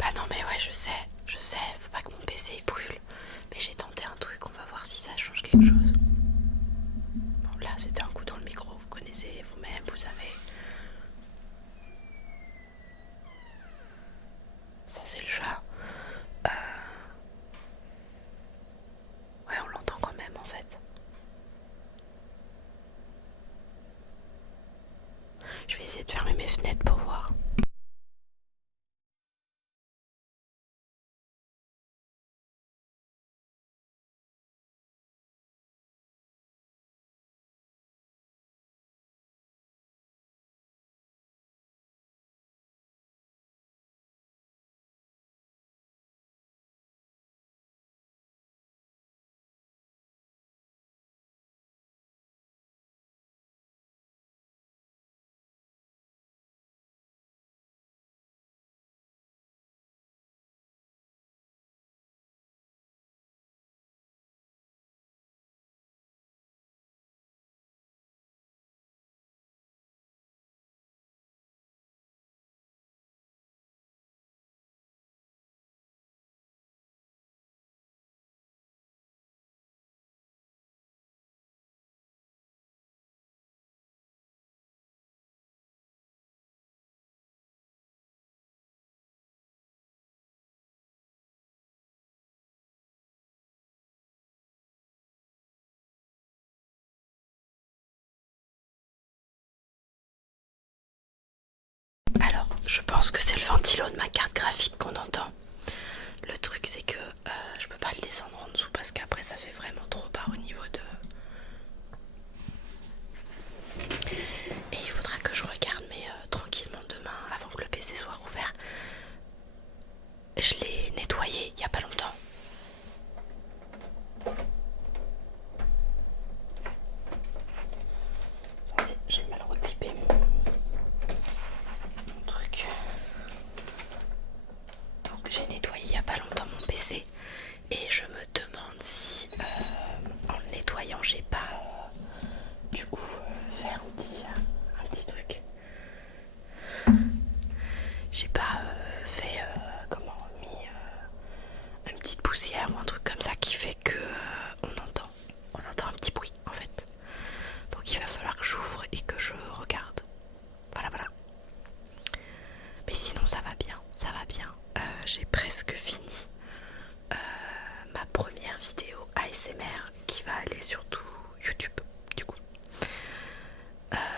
Bah non mais ouais je sais, faut pas que mon PC il brûle. Mais j'ai tenté un truc, on va voir si ça change quelque chose. Bon là c'était un coup dans le micro, vous connaissez vous-même, vous savez. Ça c'est le chat. Ouais on l'entend quand même en fait. Je vais essayer de fermer mes fenêtres pour voir. Alors, je pense que c'est le ventilo de ma carte graphique qu'on entend. Le truc c'est que je peux pas le descendre en dessous parce qu'après ça fait vraiment trop bas au niveau de... Et il faudra que je regarde mais tranquillement demain avant que le PC soit rouvert. Je l'ai nettoyé il y a pas longtemps. Attendez, j'ai mal reclippé mon truc. Donc j'ai nettoyé il y a pas longtemps mon PC et je me demande si en le nettoyant j'ai pas du coup fait un petit truc. J'ai pas fait mis une petite poussière ou un truc comme ça qui fait que on entend un petit bruit en fait. Donc il va falloir que j'ouvre et que je regarde. Voilà voilà. Mais sinon ça va bien, ça va bien. J'ai presque fini ma première vidéo ASMR qui va aller sur tout YouTube du coup.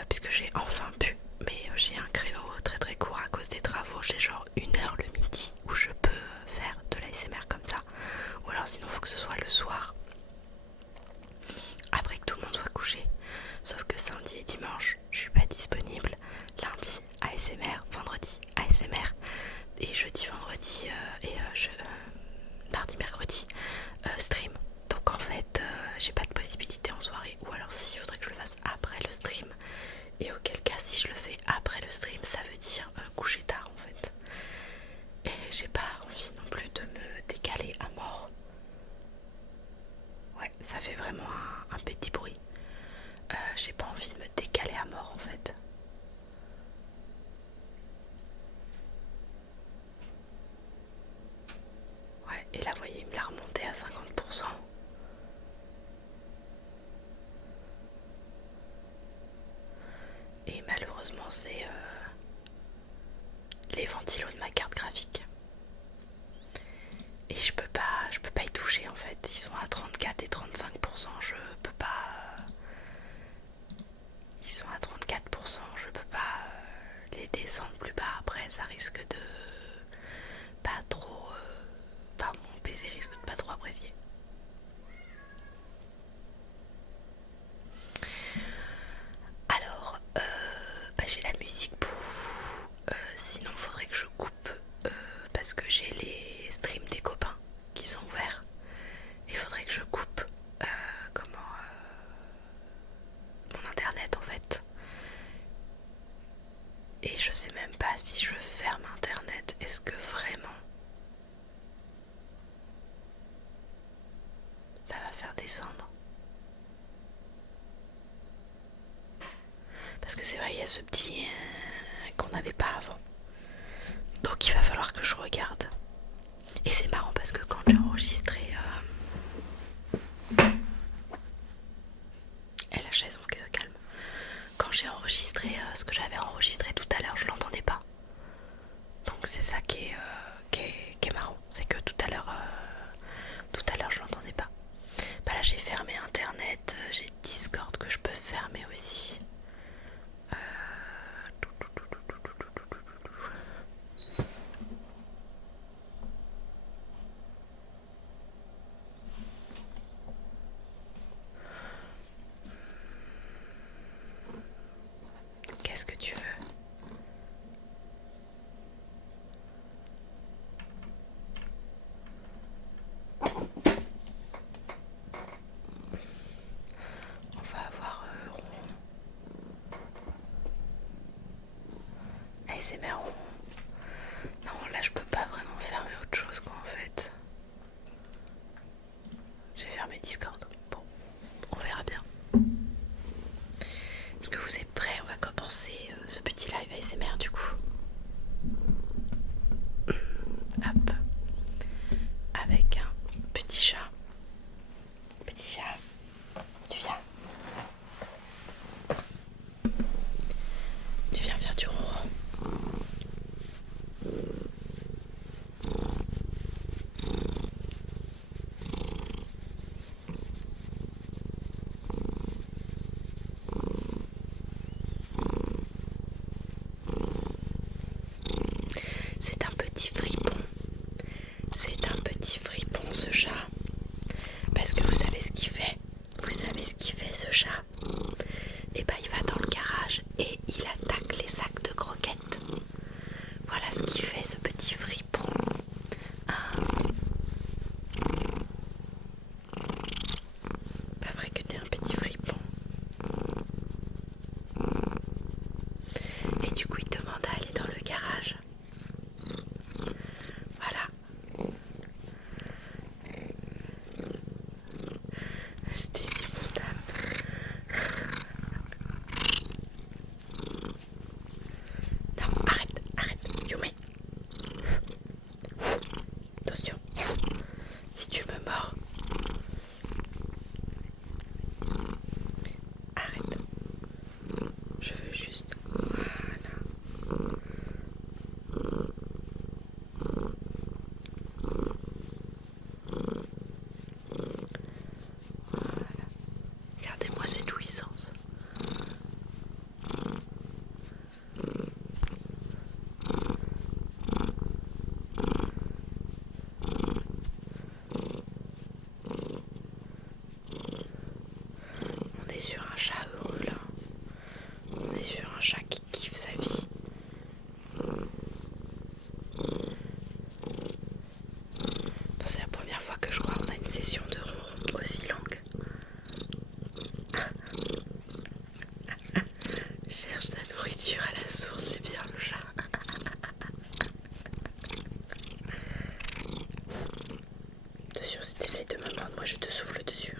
Puisque j'ai enfin pu, mais j'ai un créneau très très court à cause des travaux. J'ai genre 1 heure le midi où je peux faire de l'ASMR comme ça. Ou alors sinon il faut que ce soit le soir après que tout le monde soit couché. Sauf que samedi et dimanche je suis pas disponible. Lundi ASMR, vendredi ASMR et jeudi vendredi mardi mercredi stream. Donc en fait j'ai pas de possibilité en soirée, ou alors si il faudrait que je le fasse après le stream, et auquel cas si je le fais après le stream ça veut dire coucher tard en fait. Et j'ai pas envie non plus de me décaler à mort. Ouais, ça fait vraiment un petit bruit. J'ai pas envie de me décaler à mort en fait. Ouais, et là vous voyez il me l'a remonté à 50%. Et malheureusement c'est les ventilos de ma carte graphique. Et je peux pas y toucher en fait. Ils sont à 34 et 35%. Je peux pas. Ils sont à 34%. Je peux pas les descendre plus bas. Après, ça risque de pas trop. Enfin, mon PC risque de pas trop apprécier. Alors, j'ai la musique pour vous. Sinon, faudrait que je coupe parce que j'ai les streams des copains qui sont ouverts. Il faudrait que je coupe mon internet en fait. Et je sais même pas si je ferme internet, est-ce que vraiment ça va faire descendre? Parce que c'est vrai, il y a ce petit qu'on n'avait pas avant. Donc il va falloir que je regarde. Et c'est marrant parce que quand j'ai enregistré... Et la chaise, donc elle se calme. Quand j'ai enregistré ce que j'avais enregistré tout à l'heure, je l'entendais pas. Donc c'est ça qui est marrant. C'est que tout à l'heure je l'entendais pas. Bah là j'ai fermé internet, j'ai Discord que je peux fermer aussi. Qu'est-ce que tu veux? On va avoir ASMR. Non, là je peux pas vraiment fermer autre chose quoi en fait. J'ai fermé Discord. Bon, on verra bien. Est-ce que vous êtes prêts? On va commencer ce petit live ASMR du coup. Hop. Avec un petit chat. Petit chat, tu viens. Tu viens faire du ronron. C'est un petit fripon. C'est un petit fripon ce chat. Parce que vous savez ce qu'il fait? Vous savez ce qu'il fait ce chat? Et bah il va dans le garage et il attaque les sacs de croquettes. Voilà ce qu'il fait ce petit fripon. Pas vrai que t'es un petit fripon. Et du coup il demande à aller dans le garage. Voilà. C'était épouvantable. Non, arrête, Yumi. Attention, si tu me mords, arrête. Je veux juste... Voilà. Regardez-moi cette jouissance. On est sur un chat heureux là. On est sur un chat qui kiffe sa vie. C'est la première fois que je crois qu'on a une session de ronron aussi longue. Cherche sa nourriture à la source, c'est bien le chat. Attention, si t'essayes de me mordre, moi je te souffle dessus.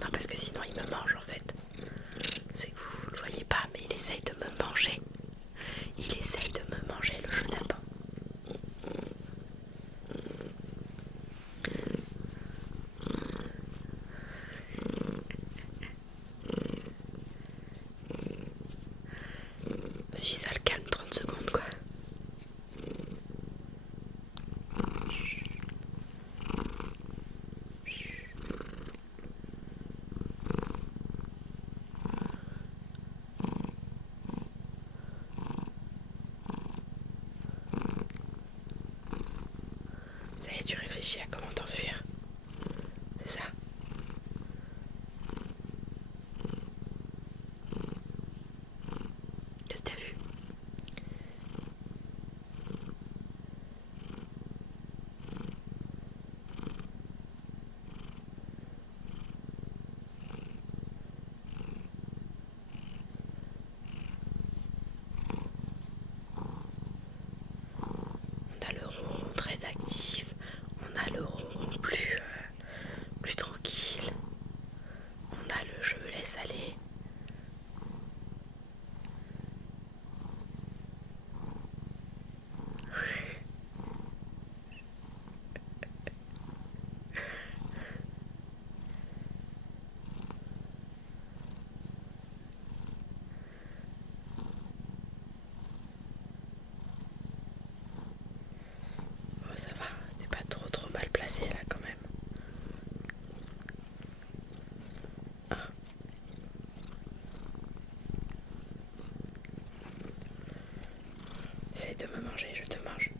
Non, parce que sinon il me mange en fait. C'est que vous le voyez pas, mais il essaye de me manger. Il essaye de me manger le chenapan. Si ça le calme 30 secondes quoi. Ça y est, tu réfléchis à comment t'enfuir. C'est ça. Qu'est-ce que t'as vu? Essaye de me manger, je te mange.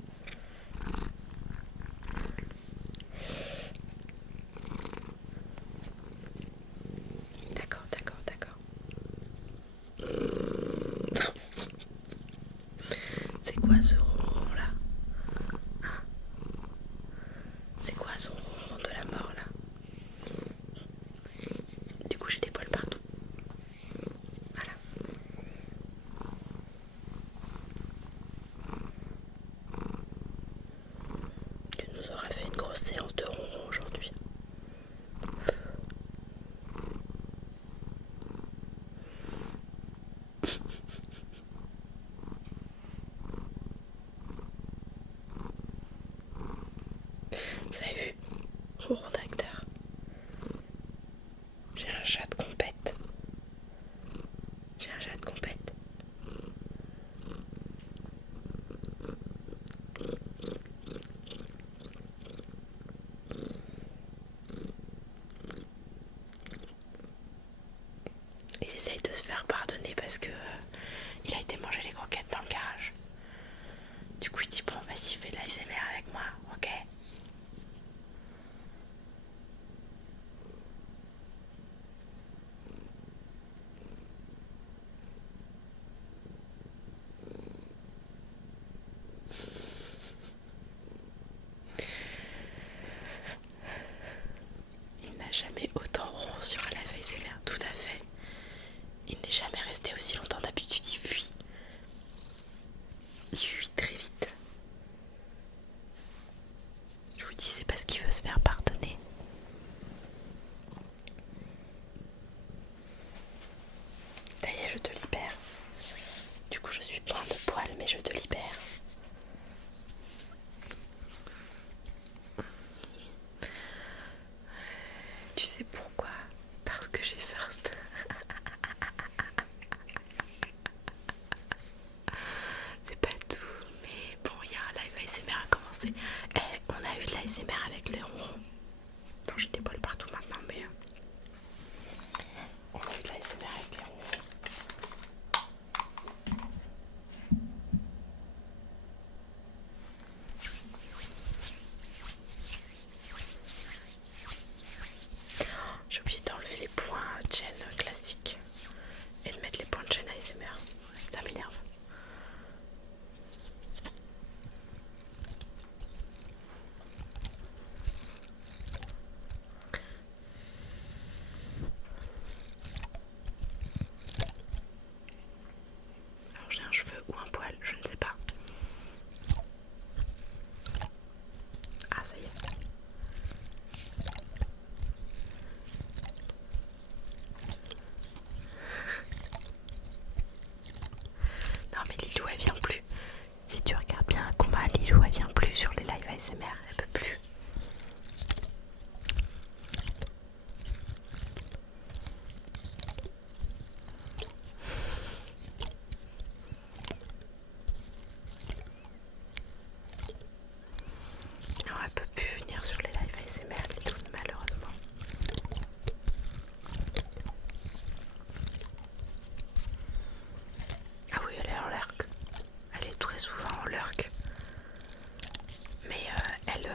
D'accord, d'accord, d'accord. C'est quoi ce ronron là? C'est quoi ce ronron de la mort là? Du coup j'ai des poils partout. Voilà. Tu nous auras fait une grosse séance de ronron aujourd'hui. Vous avez vu? Ronron d'acteur. J'ai un chat de compète. J'ai un chat de compète. Il essaye de se faire pardonner parce que il a été manger les croquettes dans le garage. Du coup il dit bon vas-y fais de l'ASMR avec moi, ok? Il n'a jamais autant ronron sur un live ASMR, tout à fait. Il n'est jamais resté aussi longtemps, d'habitude il fuit. Il fuit très vite. Je vous dis c'est parce qu'il veut se faire pardonner. Ça y est, je te libère. Du coup je suis plein de poils mais je te libère. Tu sais pourquoi? Parce que j'ai first. C'est pas tout, mais bon, il y a un live ASMR à commencer. Et on a eu de l'ASMR avec le ronron. Bon, j'ai des poils partout maintenant, mais on a eu de l'ASMR avec les ronrons. J'ai oublié d'enlever les points de chaîne classiques et de mettre les points de chaîne ASMR. Ça m'énerve. Alors j'ai un cheveu ou un poil, je ne sais pas. Ah ça y est. Non mais Lilou elle vient plus. Si tu regardes bien un combat, Lilou elle vient plus sur les lives ASMR, elle peut plus. Non, elle peut plus venir sur les lives ASMR, Lilou, malheureusement. Ah oui, elle est en lurk. Elle est très souvent en lurk. Mais elle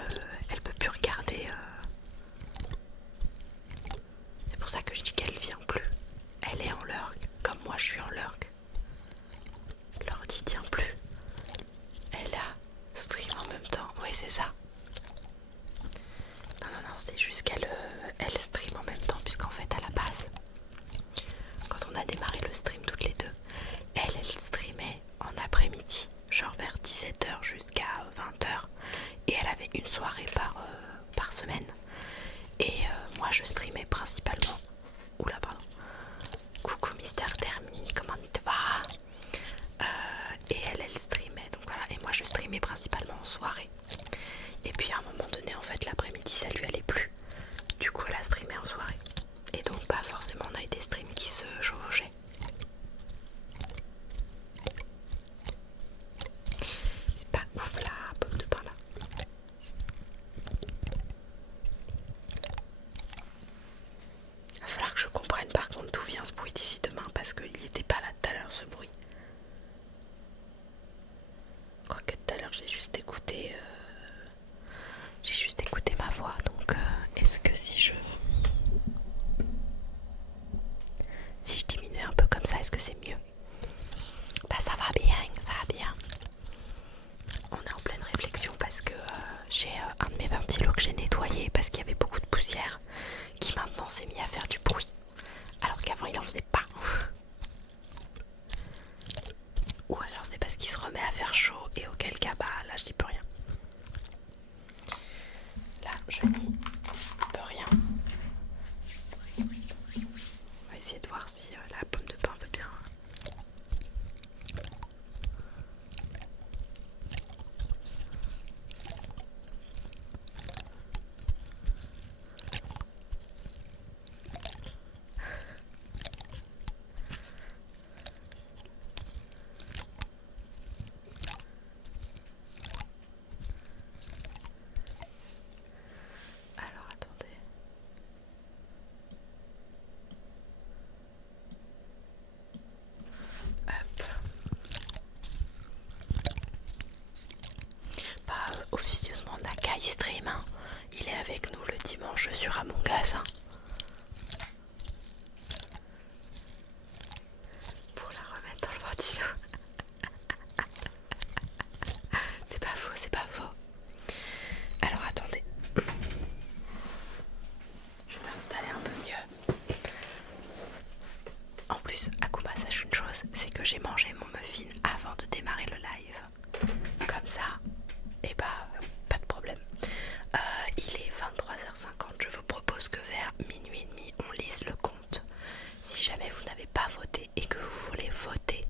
que j'ai mangé mon muffin avant de démarrer le live. Comme ça, et bah pas de problème. Il est 23h50, je vous propose que vers minuit et demi on lise le compte. Si jamais vous n'avez pas voté et que vous voulez voter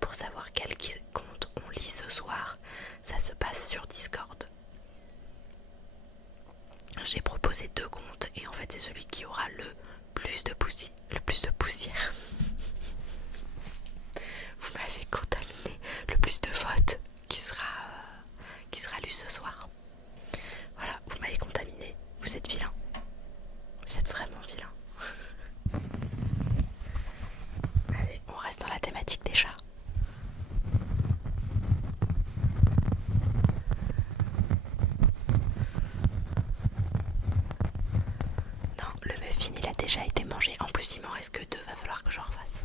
pour savoir quel compte on lit ce soir, ça se passe sur Discord. J'ai proposé 2 comptes et en fait c'est celui qui aura le plus de poussière. Vous m'avez contaminé, le plus de votes qui sera lu ce soir. Voilà, vous m'avez contaminé, vous êtes vilain. Vous êtes vraiment vilain. Allez, on reste dans la thématique des chats. Non, le muffin il a déjà été mangé. En plus il m'en reste que 2, va falloir que j'en refasse.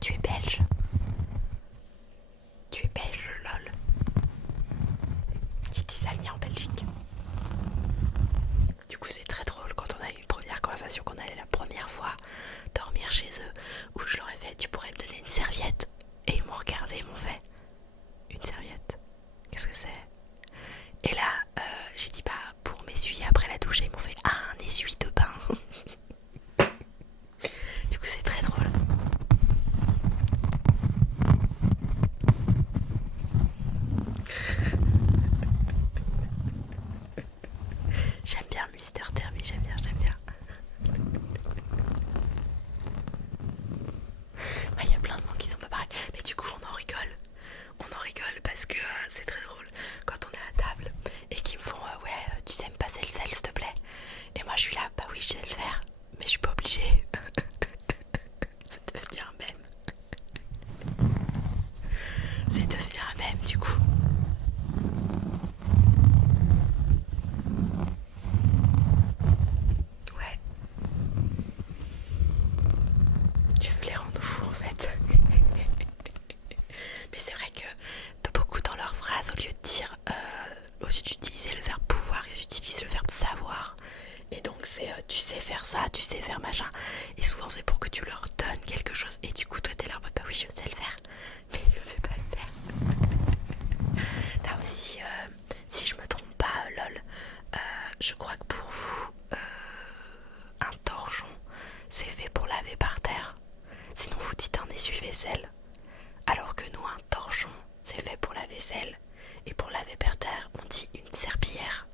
tu es belge. Tu es belge, lol. J'ai des amis en Belgique. Du coup, c'est très drôle quand on a eu une première conversation, qu'on allait la première fois dormir chez eux, où je leur ai fait, tu pourrais me donner une serviette. Et ils m'ont regardé, ils m'ont fait, une serviette, qu'est-ce que c'est? Et là, j'ai dit, bah, pour m'essuyer après la douche, et ils m'ont fait, ah, un essuie de bain. Du coup, c'est très drôle. J'aime bien Mister Termy, j'aime bien. Il y a plein de mots qui sont pas pareils, mais du coup on en rigole. Parce que c'est très drôle quand on est à table et qu'ils me font ouais, tu sais me passer le sel s'il te plaît. Et moi je suis là, bah oui je sais le faire, mais je suis pas obligée. C'est devenu un mème. C'est devenu un mème du coup. Ouais. Tu veux les rendre fous en fait. Mais c'est vrai que beaucoup dans leurs phrases, au lieu d'utiliser le verbe pouvoir, ils utilisent le verbe savoir. Et donc c'est tu sais faire ça, tu sais faire machin. Et souvent c'est pour que tu leur donnes quelque chose. Et du coup toi t'es là en mode bah oui je sais le faire. Mais je ne sais pas le faire. Là aussi, si je me trompe pas, lol, je crois que pour vous, un torchon c'est fait pour laver par terre. Sinon vous dites un essuie-vaisselle. Alors que nous, un torchon, c'est fait pour la vaisselle. Et pour laver par terre, on dit une serpillière.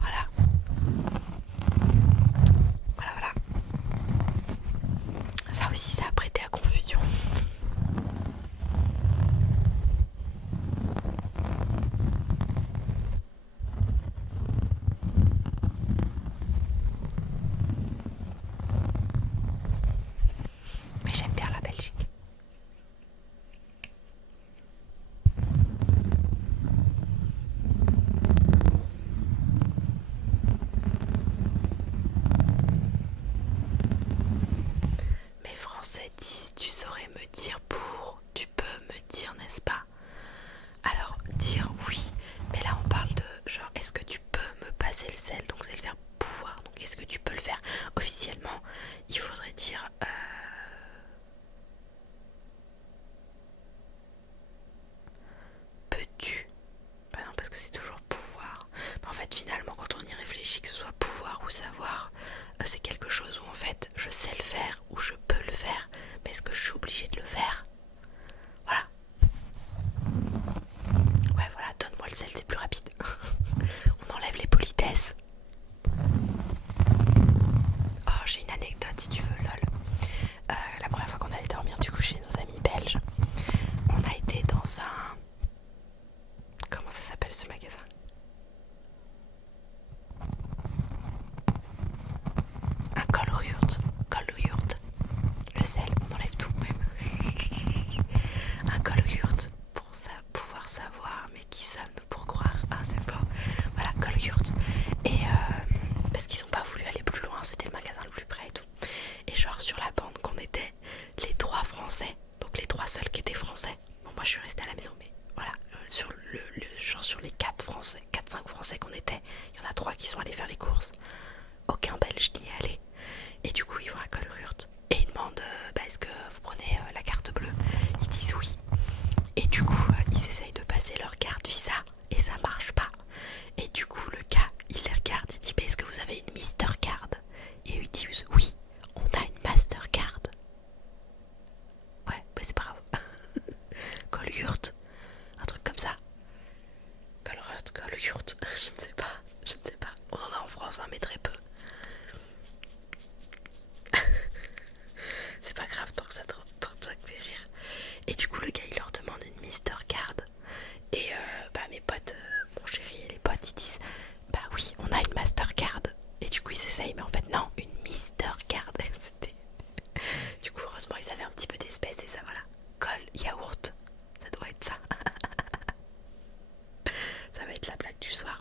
Voilà. Voilà. Ça aussi, ça a prêté à confusion. Mais j'aime bien la Belgique. Mes Français disent, tu saurais me dire pour, tu peux me dire, n'est-ce pas? Alors, dire oui, mais là on parle de genre, est-ce que tu peux me passer le sel? Donc c'est le verbe pouvoir, donc est-ce que tu peux le faire? Officiellement, il faudrait dire peux-tu? Bah non, parce que c'est toujours pouvoir. Mais en fait, finalement, quand on y réfléchit, que ce soit pouvoir ou savoir, c'est quelque chose où en fait je sais le faire ou je peux le faire, mais est-ce que je suis obligée de le faire? Voilà. Ouais, voilà, donne-moi le sel, c'est plus rapide. On enlève les politesses. Oh, j'ai une anecdote si tu veux, lol. La première fois qu'on allait dormir du coup chez nos amis belges, on a été dans un... Comment ça s'appelle ce magasin? Un Colruyt. Le sel, on enlève tout même. Un Colruyt pour pouvoir savoir, mais qui sommes-nous pour croire? Ah, c'est pas. Voilà, Colruyt. Et parce qu'ils ont pas voulu aller plus loin, c'était le magasin le plus près et tout. Et genre sur la bande qu'on était, les 3 français, donc les 3 seuls qui étaient français. Bon, moi je suis restée à la maison, mais voilà, genre sur les 4-5 français qu'on était, il y en a 3 qui sont allés faire les courses. Aucun belge n'y est allé. Et du coup ils vont à Colruyt et ils demandent bah, est-ce que vous prenez la carte bleue? Ils disent oui. Et du coup ils essayent de passer leur carte Visa et ça marche pas. Et du coup le gars il les regarde, il dit mais est-ce que vous avez une Mastercard? Et eux ils disent oui, on a une Mastercard. Ouais, bah c'est pas grave. Colruyt, un truc comme ça. Colruyt, je ne sais pas. On en a en France, hein, mais très peu. C'est pas grave tant que ça te fait rire. Et du coup le gars il leur demande une Mastercard. Et bah mes potes, mon chéri et les potes ils disent bah oui on a une Mastercard. Et du coup ils essayent mais en fait non, une Mastercard. Du coup heureusement ils avaient un petit peu d'espèce et ça voilà. Yaourt, ça doit être ça. Ça va être la blague du soir.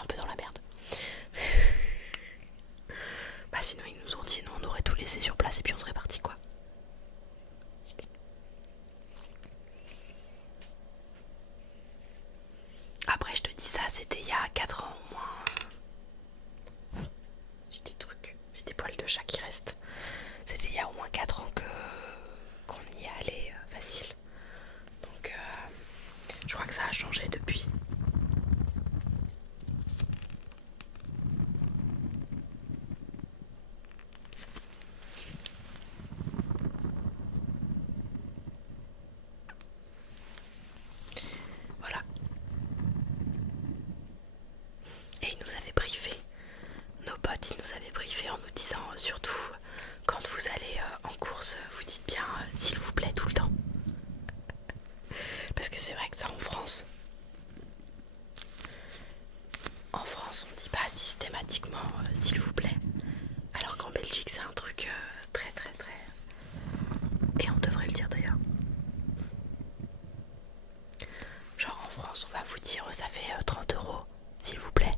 un peu dans la merde. Bah sinon ils nous ont dit non, on aurait tout laissé sur place et puis on serait parti quoi. Après je te dis ça, c'était il y a 4 ans au moins. J'ai des trucs, j'ai des poils de chat qui restent. C'était il y a au moins 4 ans qu'on y est allé facile. Donc je crois que ça a changé depuis. Voilà. Et ils nous avaient briefé, nos potes, ils nous avaient briefé en nous disant surtout quand vous allez en course, vous dites bien s'il vous plaît tout le temps. Parce que c'est vrai que ça en France, on dit pas systématiquement s'il vous plaît. Alors qu'en Belgique c'est un truc très très très... Et on devrait le dire d'ailleurs. Genre en France on va vous dire ça fait 30 € s'il vous plaît.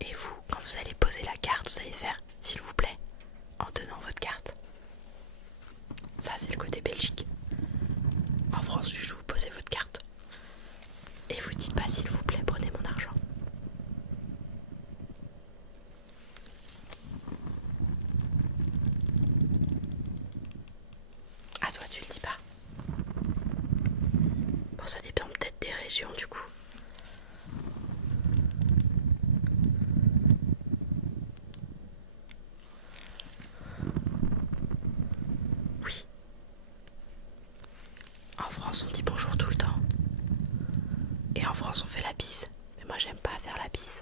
Et vous, quand vous allez poser la carte, vous allez faire s'il vous plaît en tenant votre carte. Ça c'est le côté Belgique. En France juste vous posez votre carte. Et vous dites pas s'il vous plaît prenez mon argent. Ah toi tu le dis pas. Bon ça dépend peut-être des régions du coup. Oui. En France on dit bonjour tout le temps. Et en France on fait la bise. Mais moi j'aime pas faire la bise.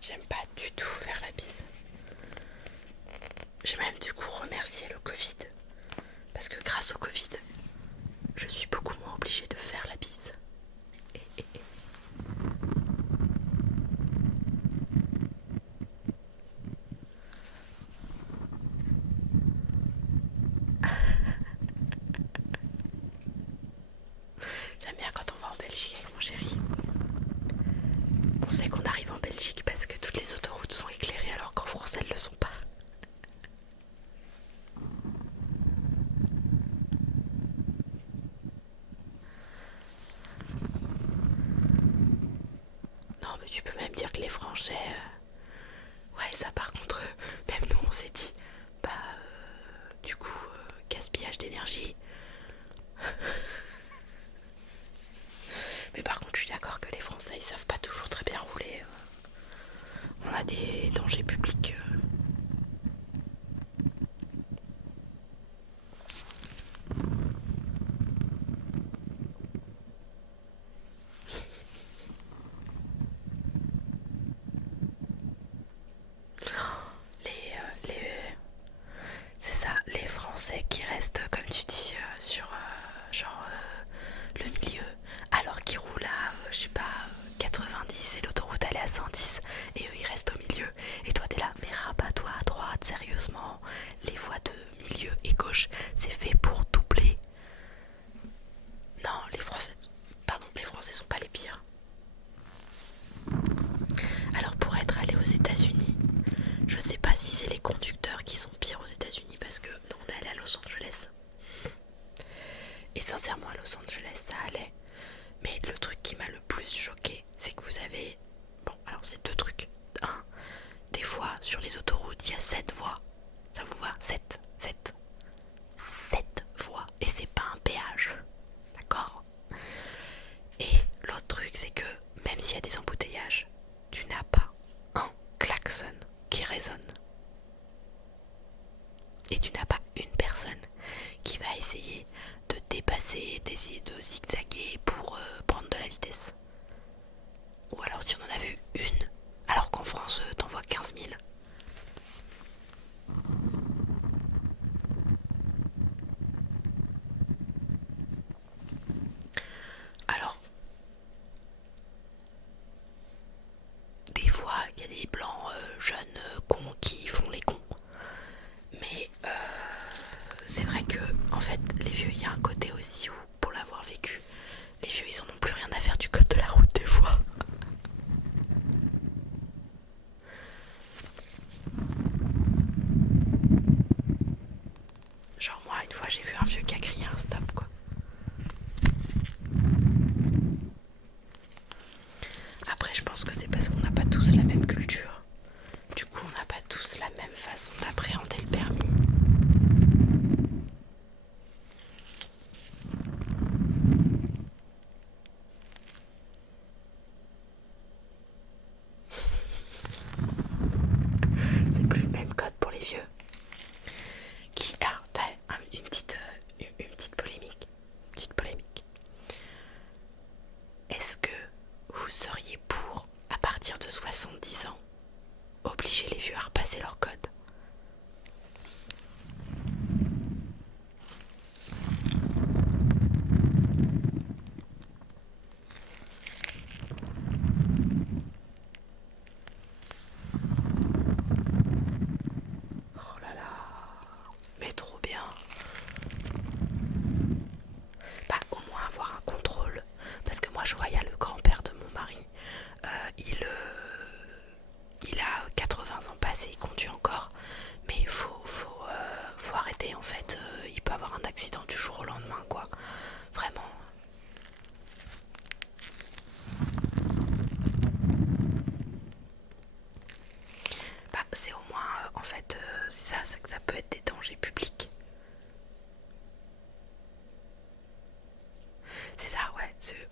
J'aime pas du tout faire la bise. J'ai même du coup remercié le Covid. Parce que grâce au Covid, je suis beaucoup moins obligée de faire la bise. J'aime bien quand on va en Belgique avec mon chéri. On sait qu'on arrive en Belgique parce que toutes les autoroutes sont éclairées alors qu'en France elles le sont pas. Non mais tu peux même dire que les Français... Ouais ça par contre, même nous on s'est dit, bah du coup gaspillage d'énergie. Mais par contre je suis d'accord que les Français ils savent pas toujours très bien rouler. On a des dangers publics. C'est ça, les Français qui restent, comme tu dis, sur le milieu, alors qu'ils roulent à, je sais pas, 90 et l'autoroute elle est à 110 et eux ils restent au milieu. Et toi t'es là, mais rabat-toi à droite, sérieusement. Les voies de milieu et gauche, c'est fait pour doubler. Non, les Français sont pas les pires. Alors pour être allé aux États-Unis, je sais pas si c'est les conducteurs qui sont pires aux États-Unis parce que nous on est allé à Los Angeles. Et sincèrement à Los Angeles ça allait. Mais le truc qui m'a le plus choqué, c'est que vous avez... Bon alors c'est 2 trucs. Des fois sur les autoroutes il y a 7 voies. Ça vous va? 7 voies. Et c'est pas un péage. D'accord? Et l'autre truc c'est que même s'il y a des embouteillages, tu n'as pas un klaxon qui résonne. Et tu n'as pas une personne qui va essayer de dépasser, d'essayer de zigzaguer pour prendre de la vitesse. Ou alors si on en a vu une, alors qu'en France t'en vois 15 000. Alors, des fois il y a des blancs jeunes cons qui font les cons. Mais c'est vrai que en fait les vieux, il y a un côté aussi où, pour l'avoir vécu, les vieux ils en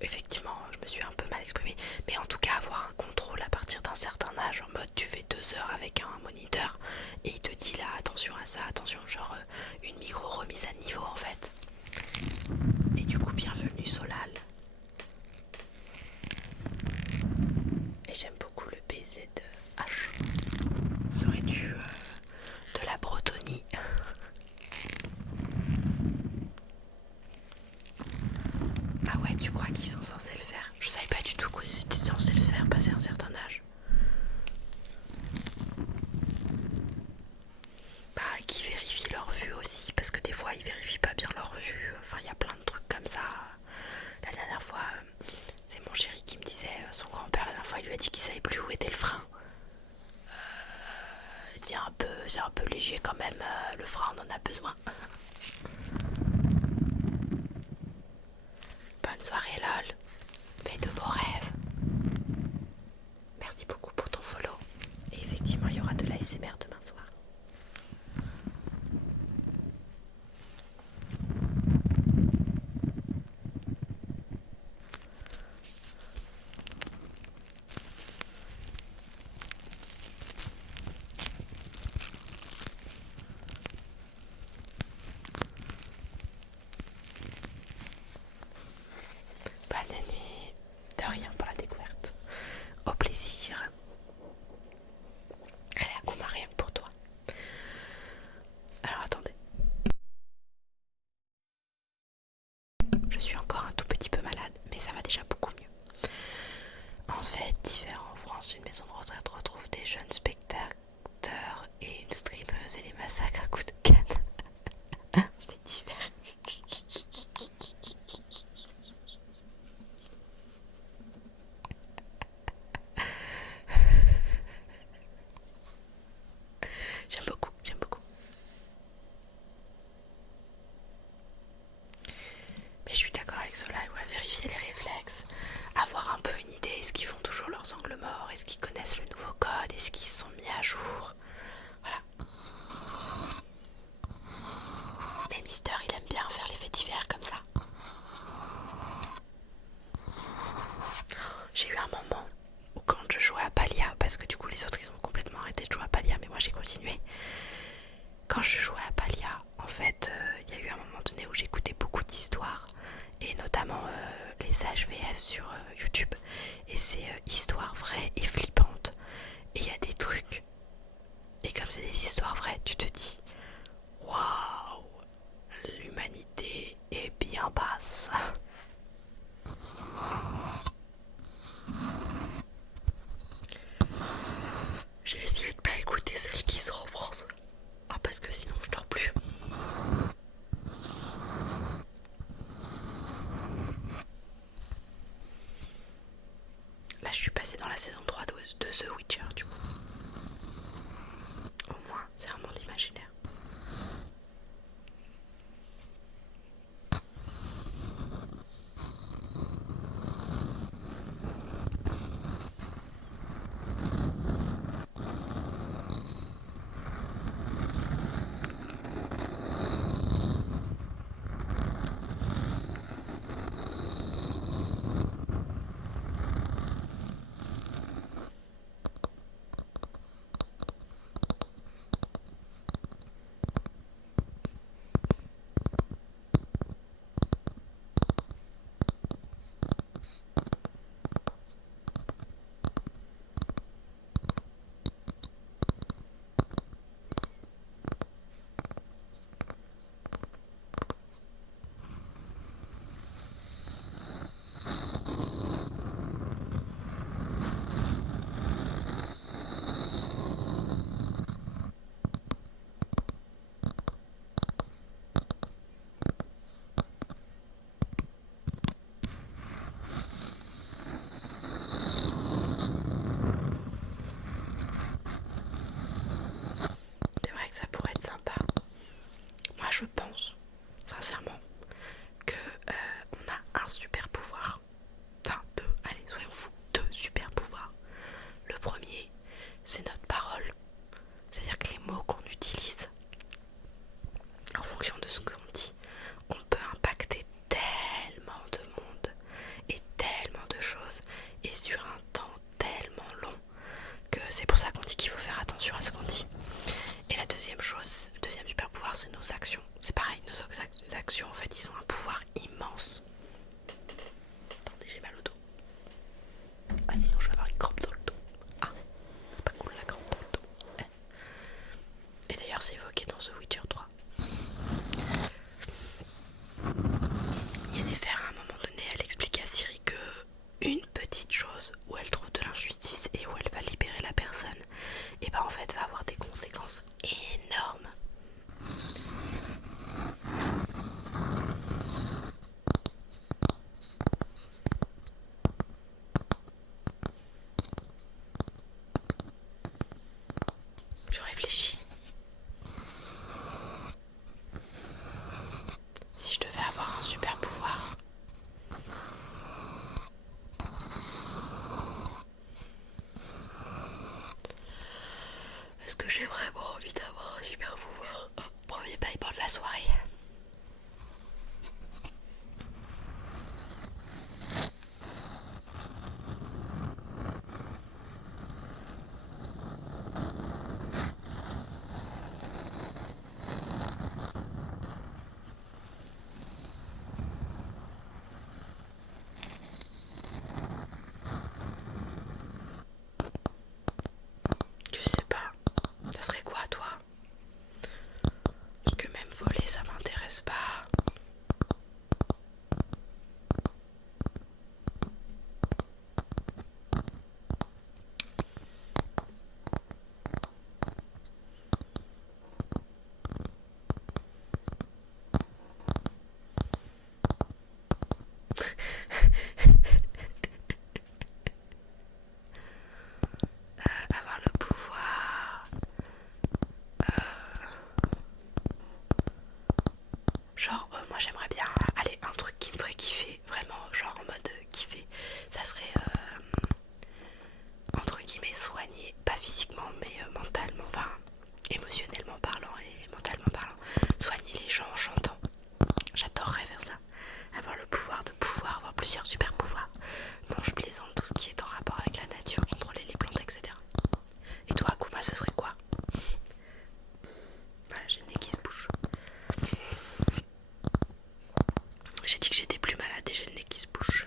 Effectivement, je me suis un peu mal exprimée, mais en tout cas avoir un contrôle à partir d'un certain âge, en mode tu fais 2 heures avec un moniteur et il te dit là attention à ça, attention, genre une micro remise à niveau en fait. Et du coup bienvenue Solal. Et j'aime beaucoup le BZH. Serais-tu de la Bretonie? Ah ouais, tu crois qu'ils sont censés le faire? Je savais pas du tout qu'ils étaient censés le faire passer un certain âge. Bah, qui vérifient leur vue aussi, parce que des fois ils vérifient pas bien leur vue. Enfin, il y a plein de trucs comme ça. La dernière fois, c'est mon chéri qui me disait, son grand-père la dernière fois il lui a dit qu'il savait plus où était le frein. C'est un peu léger quand même, le frein on en a besoin. Bonne soirée lol, fais de beaux rêves. Merci beaucoup pour ton follow. Et effectivement il y aura de l'ASMR demain soir. Bonne nuit, de rien pour la découverte. Au plaisir. Allez, à Kuma, rien que pour toi. Alors attendez. Je suis encore un tout petit peu malade, mais ça va déjà beaucoup mieux. En fait, différent en France, une maison de retraite retrouve des jeunes spectateurs et une streameuse et les massacres à coups de canne. C'est divers. J'aime beaucoup, j'aime beaucoup. Mais je suis d'accord avec cela, ouais, vérifier les réflexes, avoir un peu une idée, est-ce qu'ils font toujours leurs angles morts, est-ce qu'ils connaissent le nouveau code, est-ce qu'ils se sont mis à jour. Voilà. Et Mister, il aime bien faire les faits divers comme ça. J'ai eu un moment où quand je jouais à Palia, parce que du coup les autres ils ont complètement arrêté de jouer à Palia, mais moi j'ai continué. Quand je jouais à Palia, en fait, il y a eu un moment donné où j'écoutais beaucoup d'histoires, et notamment les HVF sur YouTube, et c'est histoires vraies et flippantes. Et il y a des trucs, et comme c'est des histoires vraies, tu te dis waouh, l'humanité est bien basse. J'ai essayé de pas écouter celles qui sont en France. Ah, parce que sinon je dors plus. Là je suis passée dans la saison 3 de The Witcher du coup. Au moins c'est un monde imaginaire. plusieurs super pouvoirs. Non, je plaisante, tout ce qui est en rapport avec la nature, contrôler les plantes, etc. Et toi, Akuma, ce serait quoi? Voilà, j'ai le nez qui se bouge. J'ai dit que j'étais plus malade et j'ai le nez qui se bouge.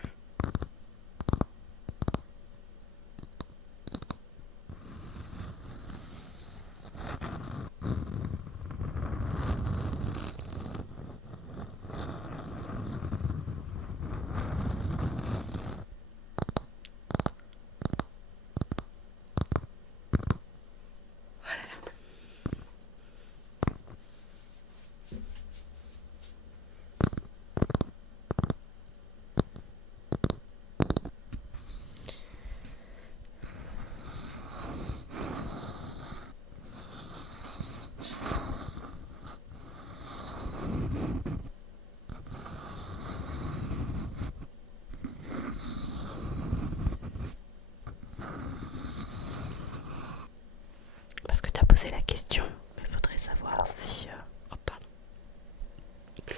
Parce que t'as posé la question, mais il faudrait savoir si... Oh pardon.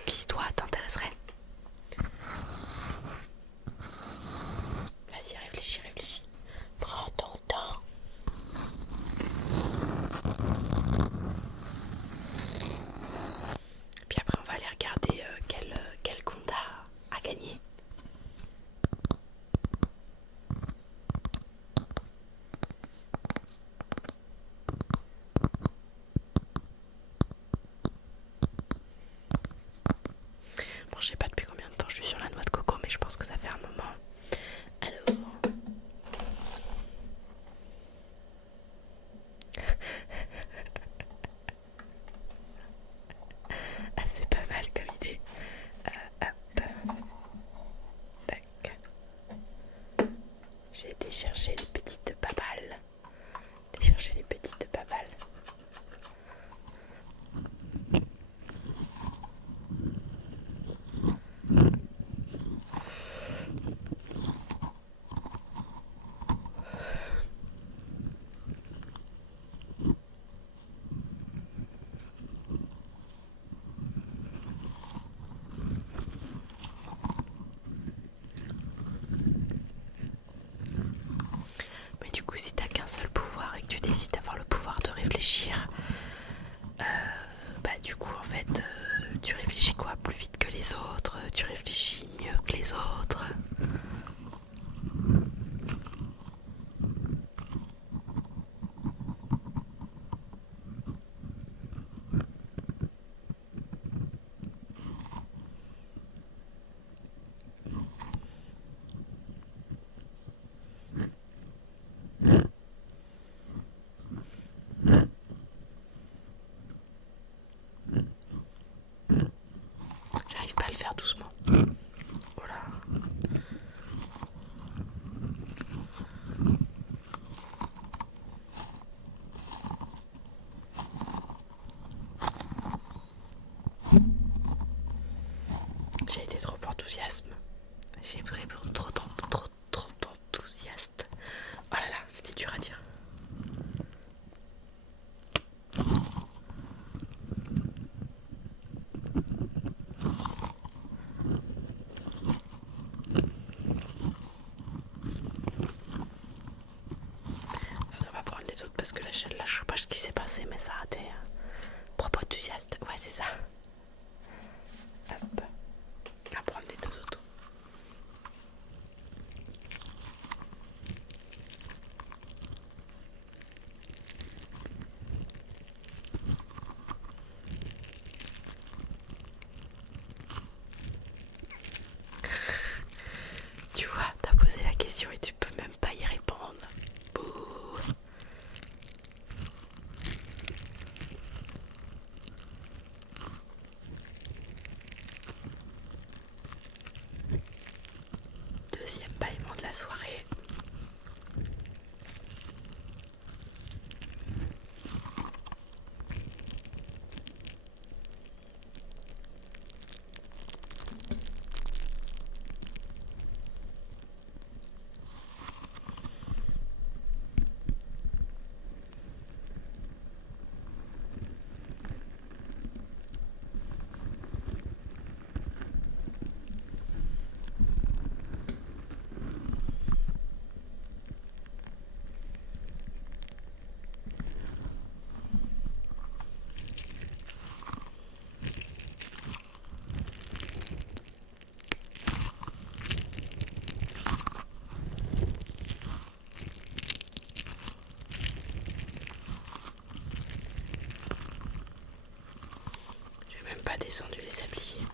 Qui toi t'intéresserait? Vas-y, réfléchis, réfléchis. Prends ton temps. Puis après on va aller regarder quel compte a gagné. Bon, je sais pas depuis combien de temps je suis sur la noix de coco, mais je pense que ça fait un moment. Alors... Ah, c'est pas mal comme idée. Hop. Tac. J'ai été chercher les petites babales. Mais du coup, si t'as qu'un seul pouvoir et que tu décides d'avoir le pouvoir de réfléchir, bah du coup en fait, tu réfléchis quoi? Plus vite que les autres? Tu réfléchis mieux que les autres? J'arrive pas à le faire doucement. Voilà. J'ai été trop enthousiaste. J'ai été trop enthousiaste. Oh là là, c'était dur à dire. On va prendre les autres parce que là je sais pas ce qui s'est passé, mais ça a été propos enthousiaste. Ouais, c'est ça. Hop. On va prendre les deux autres. Tu vois, t'as posé la question et tu peux même pas y répondre. Bouh. Deuxième bâillement de la soirée. descendu les sabliers.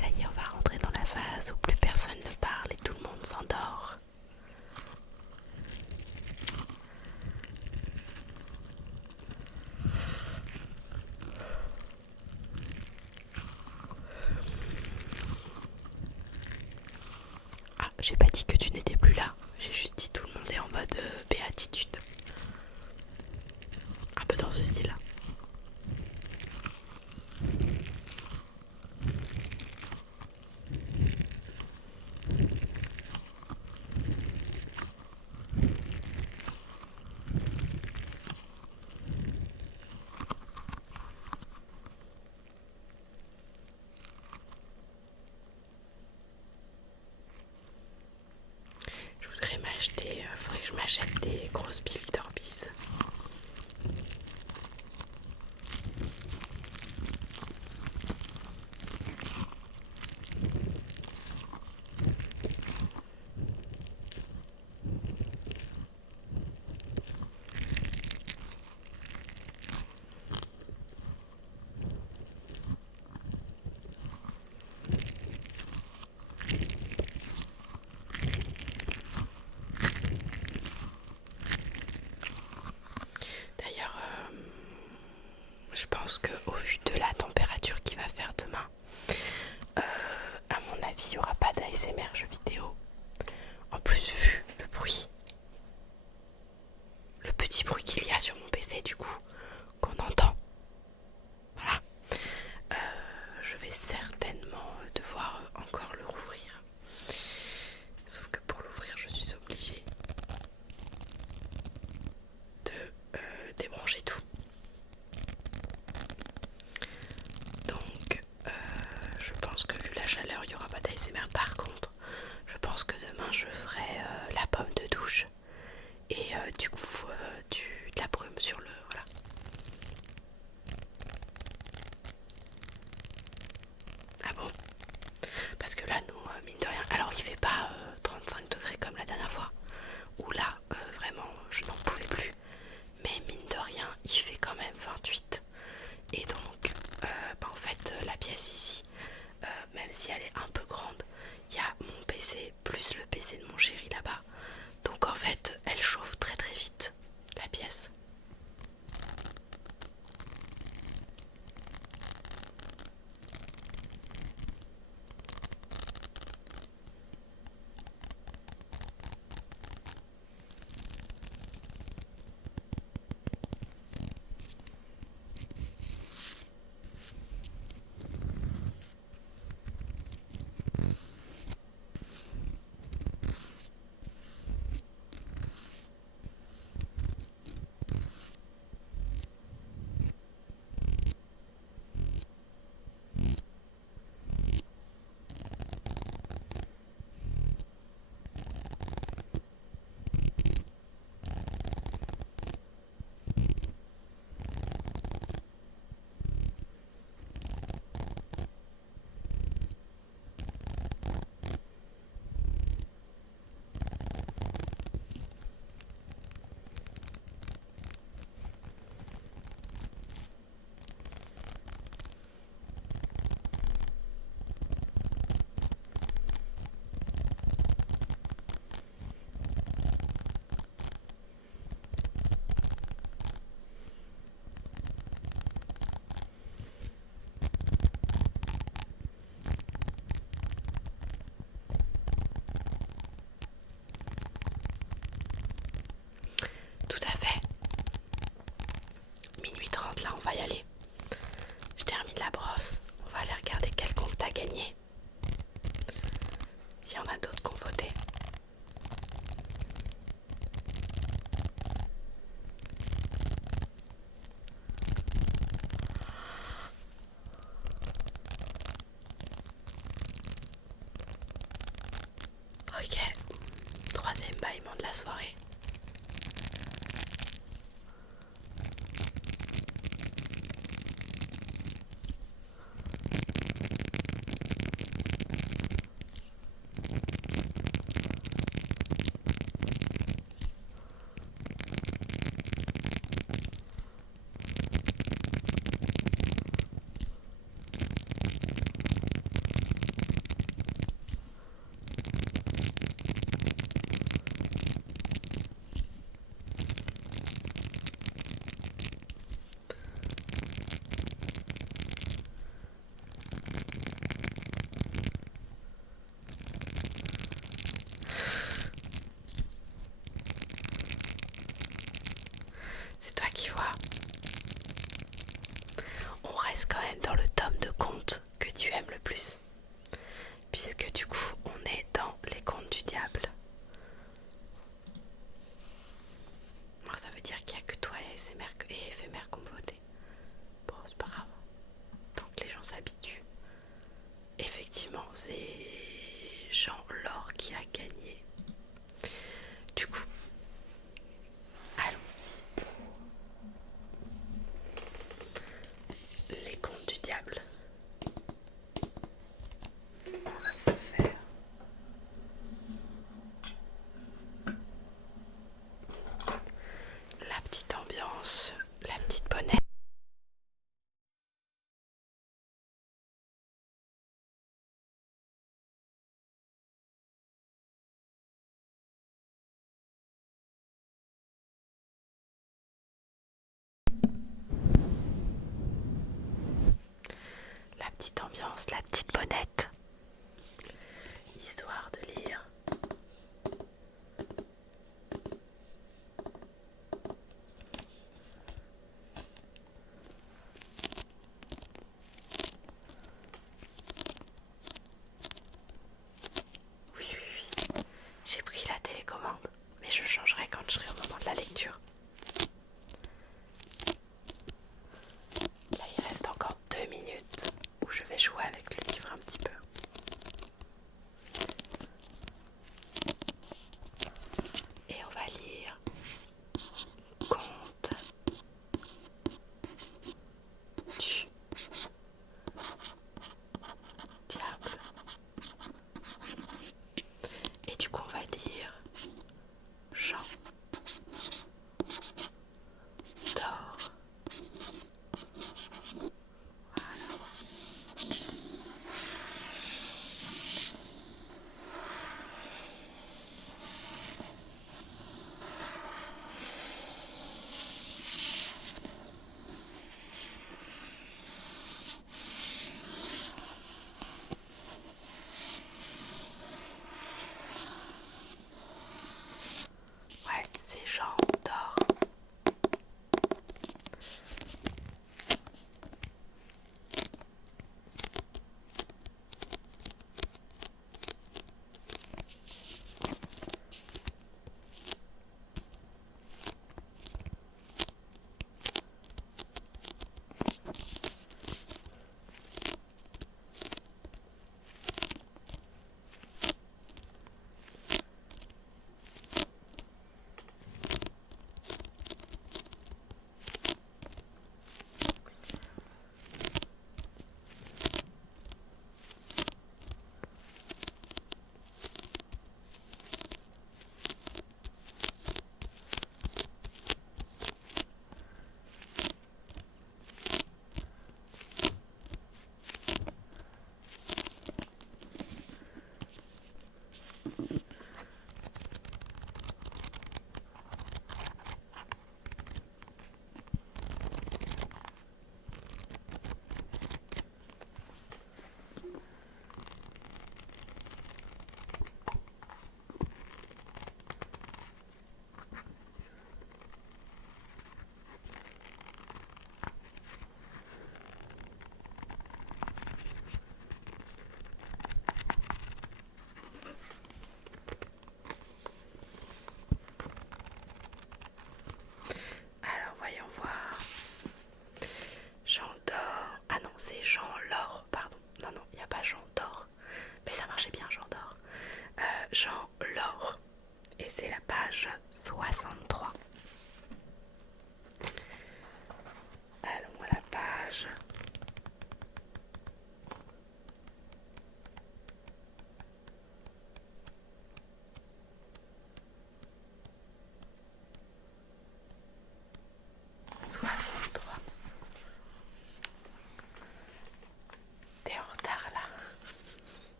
Ça y est, on va rentrer dans la phase où plus personne ne parle et tout le monde s'endort. Ah, j'ai pas dit que tu n'étais plus là, j'ai juste dit tout le monde est en mode béatitude. Un peu dans ce style-là. Je voudrais m'acheter, faudrait que je m'achète des grosses billes d'Orbeez. là on va y aller. Je termine la brosse. On va aller regarder quel compte t'as gagné. S'il y en a d'autres qui ont voté. Ok, troisième bâillement de la soirée. C'est toi qui vois. On reste quand même dans le tome de contes que tu aimes le plus. Puisque du coup, on est dans les contes du diable. Moi, ça veut dire qu'il n'y a que toi et éphémère qu'on voté. Bon, c'est pas grave. Tant que les gens s'habituent. Effectivement, c'est Jean-Laure qui a gagné. Du coup, allons-y pour les contes du diable. On va se faire la petite ambiance, la petite bonnette. La petite ambiance, la petite bonnette. Histoire de lire. Oui, oui, oui. J'ai pris la télécommande, mais je changerai quand je serai au moment de la lecture. Là, il reste encore 2 minutes où je vais jouer avec le livre un petit peu.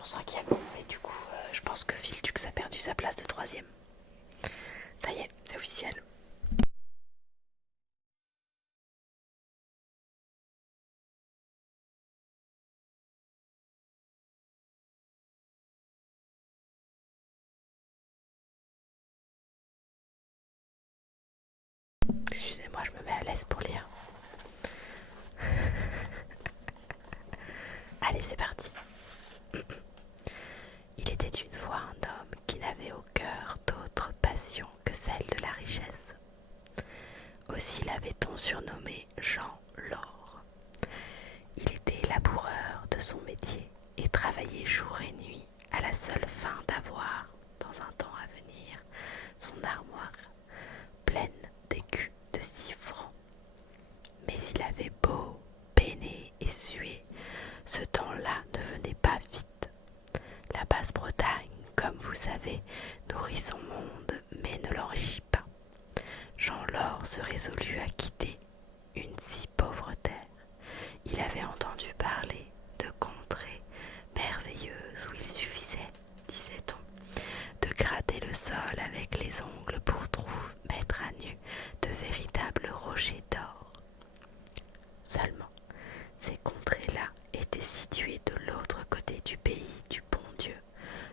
toujours cinquième. Et du coup, je pense que Vildux a perdu sa place de troisième. Ça y est, c'est officiel. Excusez-moi, je me mets à l'aise pour lire. Allez, c'est parti. Il était une fois un homme qui n'avait au cœur d'autre passion que celle de la richesse. Aussi l'avait-on surnommé Jean l'Or. Il était laboureur de son métier et travaillait jour et nuit à la seule fin d'avoir, dans un temps à venir, son armoire pleine d'écus de 6 francs. Mais il avait beau peiner et suer, ce temps-là ne venait pas vite. La Basse-Bretagne, comme vous savez, nourrit son monde, mais ne l'enrichit pas. Jean l'Or se résolut à quitter une si pauvre terre. Il avait entendu parler de contrées merveilleuses où il suffisait, disait-on, de gratter le sol avec les ongles pour mettre à nu de véritables rochers d'or. Seulement, ces contrées-là étaient situées de l'autre côté du pays du bon Dieu,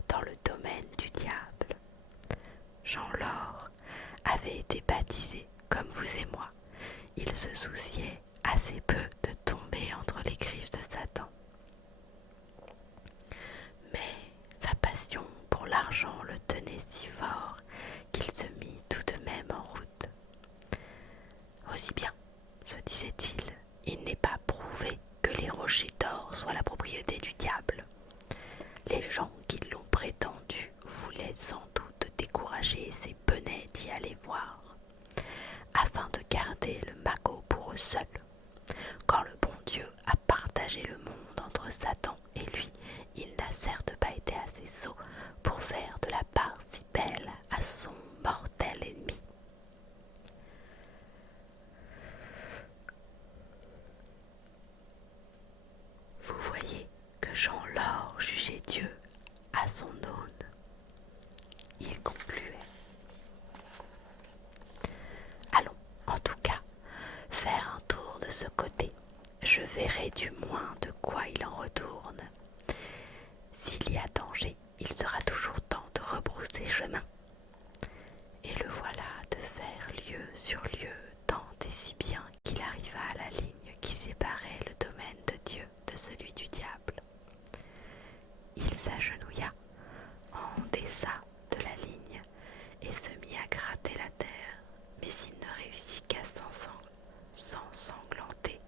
dans le domaine du diable. Jean l'Or avait été baptisé comme vous et moi. Il se souciait assez peu de tomber entre les griffes de Satan. Mais sa passion pour l'argent le tenait si fort qu'il se mit tout de même en route. Aussi bien, se disait-il, il n'est pas prouvé que les rochers d'or soient la propriété du diable. Les gens qui l'ont prétendu voulaient sans doute décourager ces benets d'y aller voir, afin de garder le magot pour eux seuls. Quand le bon Dieu a partagé le monde entre Satan et lui, il n'a certes pas été assez sot pour faire de la part si belle à son mortel ennemi. Vous voyez que Jean l'Or jugeait Dieu à son aune. Il concluait. Allons, en tout cas, faire un tour de ce côté. Je verrai du moins de quoi il en retourne. S'il y a danger, il sera toujours temps de rebrousser chemin. Et le voilà de faire lieu sur lieu, tant et si bien qu'il arriva à la ligne qui séparait le domaine de Dieu de celui du diable. Il s'agenouilla en deçà de la ligne et se mit à gratter la terre, mais il ne réussit qu'à s'ensanglanter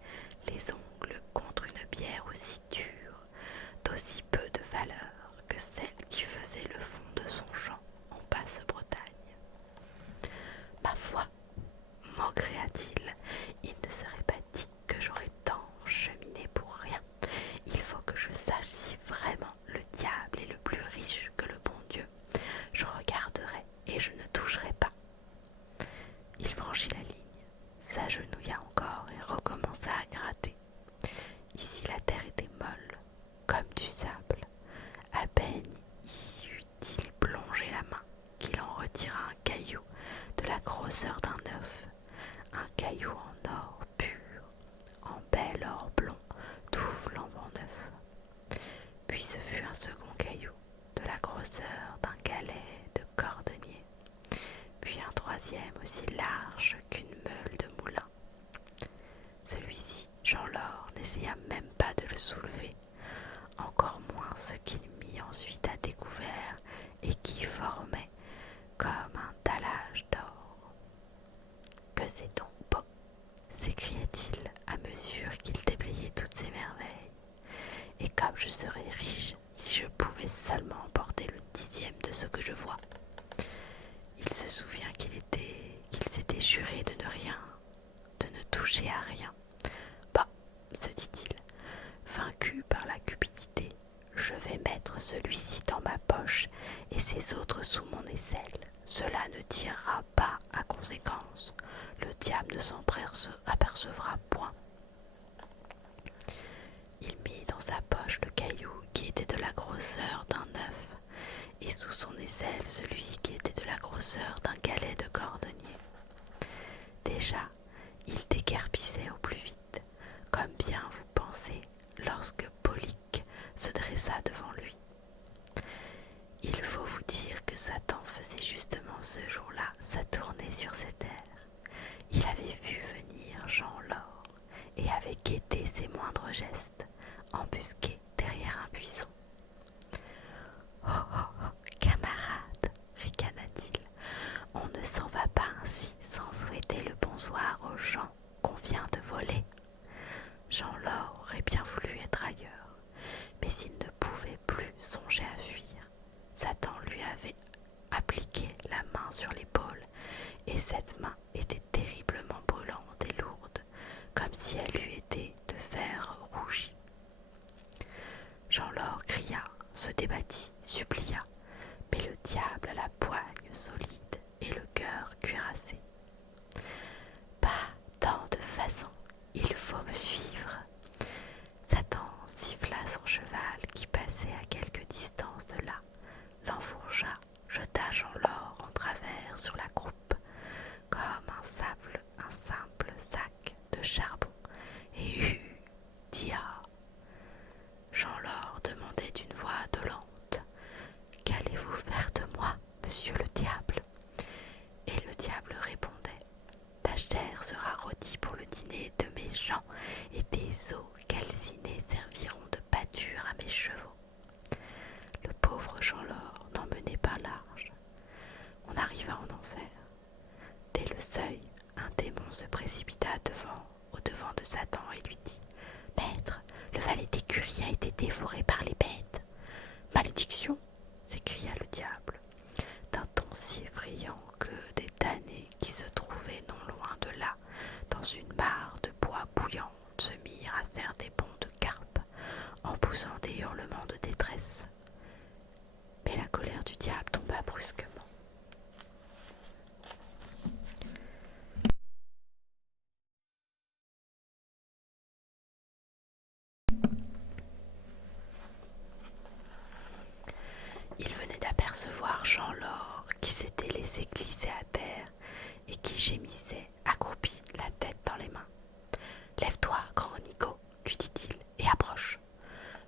les ongles contre une bière aussi dure, d'aussi peu de valeur que celle qui faisait le fond de son champ en Basse-Bretagne. Ma foi, maugréa-t-il, il ne serait pas dit que j'aurais tant cheminé pour rien. Il faut que je sache si vraiment le diable est le plus riche que le bon Dieu. Je regarderai et je ne toucherai pas. Il franchit la ligne, s'agenouilla encore et recommença à gratter. Ici la terre était molle, comme du sable. À peine y eut-il plongé la main qu'il en retira un caillou de la grosseur d'un œuf, un caillou en or pur, en bel or blond, tout flambant neuf. Puis ce fut un second caillou de la grosseur d'un galet de cordonnier, puis un troisième aussi large qu'une meule de moulin. Celui-ci, Jean l'Or n'essaya même pas de le soulever, encore moins ce qu'il mit ensuite à découvert et qui formait comme un dallage d'or. Que c'est donc beau, s'écriait-il à mesure qu'il déblayait toutes ces merveilles. Et comme je serais riche si je pouvais seulement emporter le 10e de ce que je vois. Il se souvient qu'il s'était juré de ne toucher à rien. Bah, se dit-il, vaincu par la cupidité, je vais mettre celui-ci dans ma poche et ces autres sous mon aisselle. Cela ne tirera pas à conséquence. Le diable ne s'en apercevra point. Il mit dans sa poche le caillou qui était de la grosseur se dressa devant lui. Il faut vous dire que Satan faisait justement ce jour-là sa tournée sur ces terres. Il avait vu venir Jean l'or et avait guetté ses moindres gestes, embusqué derrière un buisson. Oh, oh, oh, camarade, ricana-t-il, on ne s'en va pas ainsi sans souhaiter le bonsoir aux gens qu'on vient de voler. Jean l'or aurait bien voulu être ailleurs, mais il ne pouvait plus songer à fuir. Satan lui avait appliqué la main sur l'épaule, et cette main était terriblement brûlante et lourde, comme si elle eût été de fer rougi. Jean l'or cria, se débattit, supplia, mais le diable à la poigne solide et le cœur cuirassé. Pas tant de façon, il faut me suivre. Satan siffla son cheval qui passait à quelque distance de là, l'enfourcha, jeta Jean l'or en travers sur la croupe, comme un simple sac de charbon, et dia. Jean l'or demandait d'une voix dolente: qu'allez-vous faire de moi, monsieur le diable? Et le diable répondait: ta chair sera rôtie pour le dîner de mes gens, et tes os calcinés serviront de pâture à mes chevaux. Le pauvre Jean l'or n'en menait pas large. On arriva en enfer. Dès le seuil, un démon se précipita au-devant de Satan et lui dit: Maître, le valet d'écurie a été dévoré par les bêtes. Malédiction, s'écria le diable, d'un ton si effrayant que des damnés qui se trouvaient non loin de là, dans une mare de bois bouillante, se mirent à faire des bonds de carpe, en poussant des hurlements de détresse. Mais la colère du diable tomba brusquement. Il venait d'apercevoir Jean l'or qui s'était laissé glisser à terre et qui gémissait, accroupi, la tête dans les mains. « Lève-toi, grand Nico, lui dit-il, et approche. »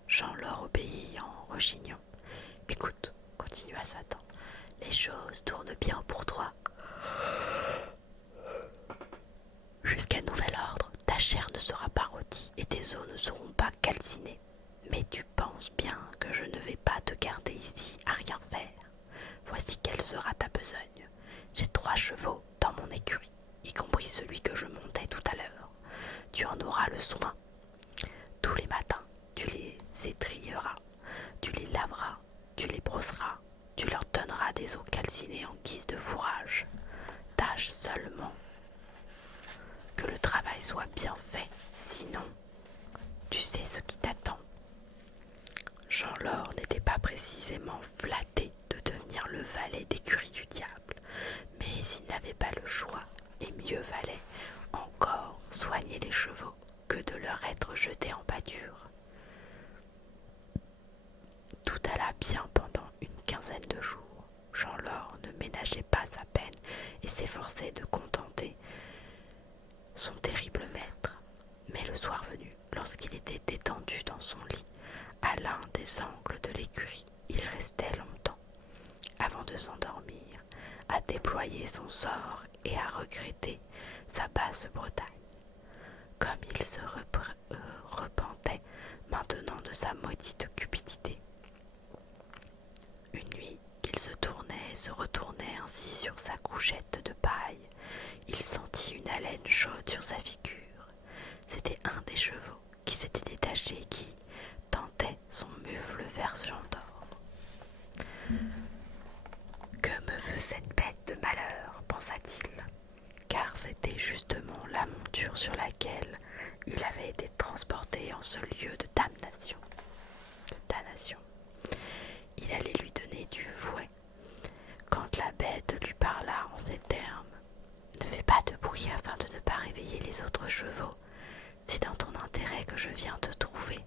Jean l'or obéit en rechignant. « Écoute, continua Satan, les choses tournent bien pour toi. Jusqu'à nouvel ordre, ta chair ne sera pas rôtie et tes os ne seront pas calcinés. Mais tu penses bien que je ne vais pas te garder ici à rien faire. Voici quelle sera ta besogne. J'ai 3 chevaux dans mon écurie, y compris celui que je montais tout à l'heure. Tu en auras le soin. Tous les matins, tu les étrilleras, tu les laveras, tu les brosseras, tu leur donneras des os calcinés en guise de fourrage. Tâche seulement que le travail soit bien fait, sinon, tu sais ce qui t'attend. Jean l'or n'était pas précisément flatté de devenir le valet d'écurie du diable, mais il n'avait pas le choix, et mieux valait encore soigner les chevaux que de leur être jeté en pâture. Tout alla bien pendant une quinzaine de jours. Jean l'or ne ménageait pas sa peine et s'efforçait de contenter son terrible maître. Mais le soir venu, lorsqu'il était détendu dans son lit, à l'un des angles de l'écurie, il restait longtemps, avant de s'endormir, à déployer son sort et à regretter sa basse Bretagne. Comme il se repentait maintenant de sa maudite cupidité. Une nuit qu'il se tournait et se retournait ainsi sur sa couchette de paille, il sentit une haleine chaude sur sa figure. C'était un des chevaux qui s'était détaché et qui tentait son mufle vers Jean d'or. « Que me veut cette bête de malheur ?» pensa-t-il, car c'était justement la monture sur laquelle il avait été transporté en ce lieu de damnation. Il allait lui donner du fouet, quand la bête lui parla en ces termes: « Ne fais pas de bruit afin de ne pas réveiller les autres chevaux. C'est dans ton intérêt que je viens te trouver.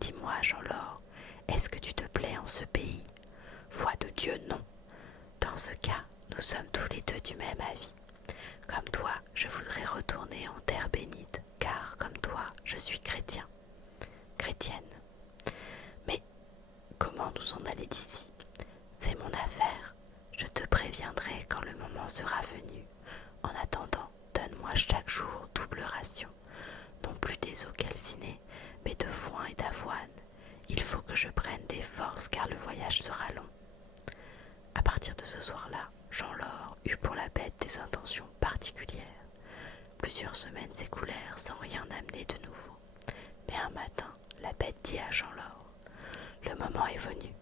Dis-moi, Jean l'or, est-ce que tu te plais en ce pays? Foi de Dieu, non. Dans ce cas, nous sommes tous les deux du même avis. Comme toi, je voudrais retourner en terre bénite, car comme toi, je suis chrétien. Chrétienne. nous en aller d'ici. C'est mon affaire. Je te préviendrai quand le moment sera venu. En attendant, donne-moi chaque jour double ration. Non plus des eaux calcinées, mais de foin et d'avoine. Il faut que je prenne des forces car le voyage sera long. À partir de ce soir-là, Jean-Laure eut pour la bête des intentions particulières. Plusieurs semaines s'écoulèrent sans rien amener de nouveau. Mais un matin, la bête dit à Jean-Laure: « Le moment est venu.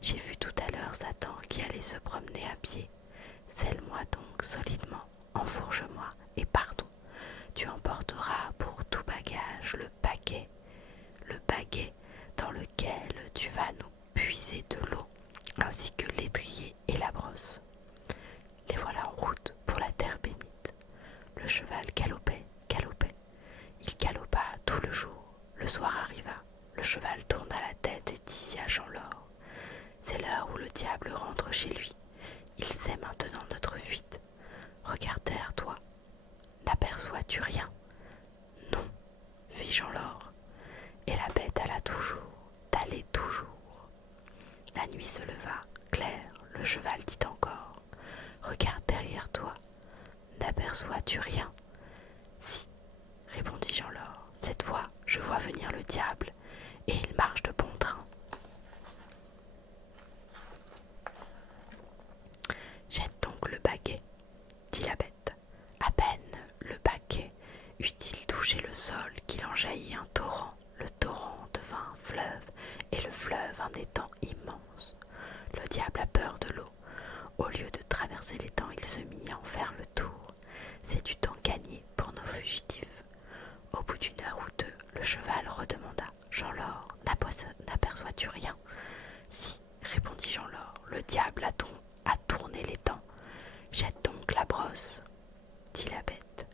J'ai vu tout à l'heure Satan qui allait se promener à pied. Selle-moi donc solidement, enfourche-moi et partons. Tu emporteras pour tout bagage le baguet dans lequel tu vas nous puiser de l'eau, ainsi que l'étrier et la brosse. » Les voilà en route pour la terre bénite. Le cheval galopait. Il galopa tout le jour. Le soir arriva. Le cheval tourna la tête et dit à Jean-Laure: « C'est l'heure où le diable rentre chez lui. Il sait maintenant notre fuite. Regarde derrière toi. N'aperçois-tu rien ?» « Non, fit Jean-Laure. Et la bête alla allait toujours. La nuit se leva, claire, le cheval dit encore: « Regarde derrière toi. N'aperçois-tu rien ?» « Si, répondit Jean-Laure, cette fois je vois venir le diable, et il marche de bon train. » « Jette donc le baguet, dit la bête. À peine le baguet eut-il touché le sol qu'il en jaillit un torrent. Le torrent devint un fleuve, et le fleuve un étang immense. Le diable a peur de l'eau. Au lieu de traverser l'étang, il se mit à en faire le tour. C'est du temps gagné pour nos fugitifs. Au bout d'une heure ou deux, le cheval redemanda: « Jean-Laure, n'aperçois-tu rien ?» « Si, répondit Jean-Laure, le diable a tourné l'étang. Jette donc la brosse, dit la bête.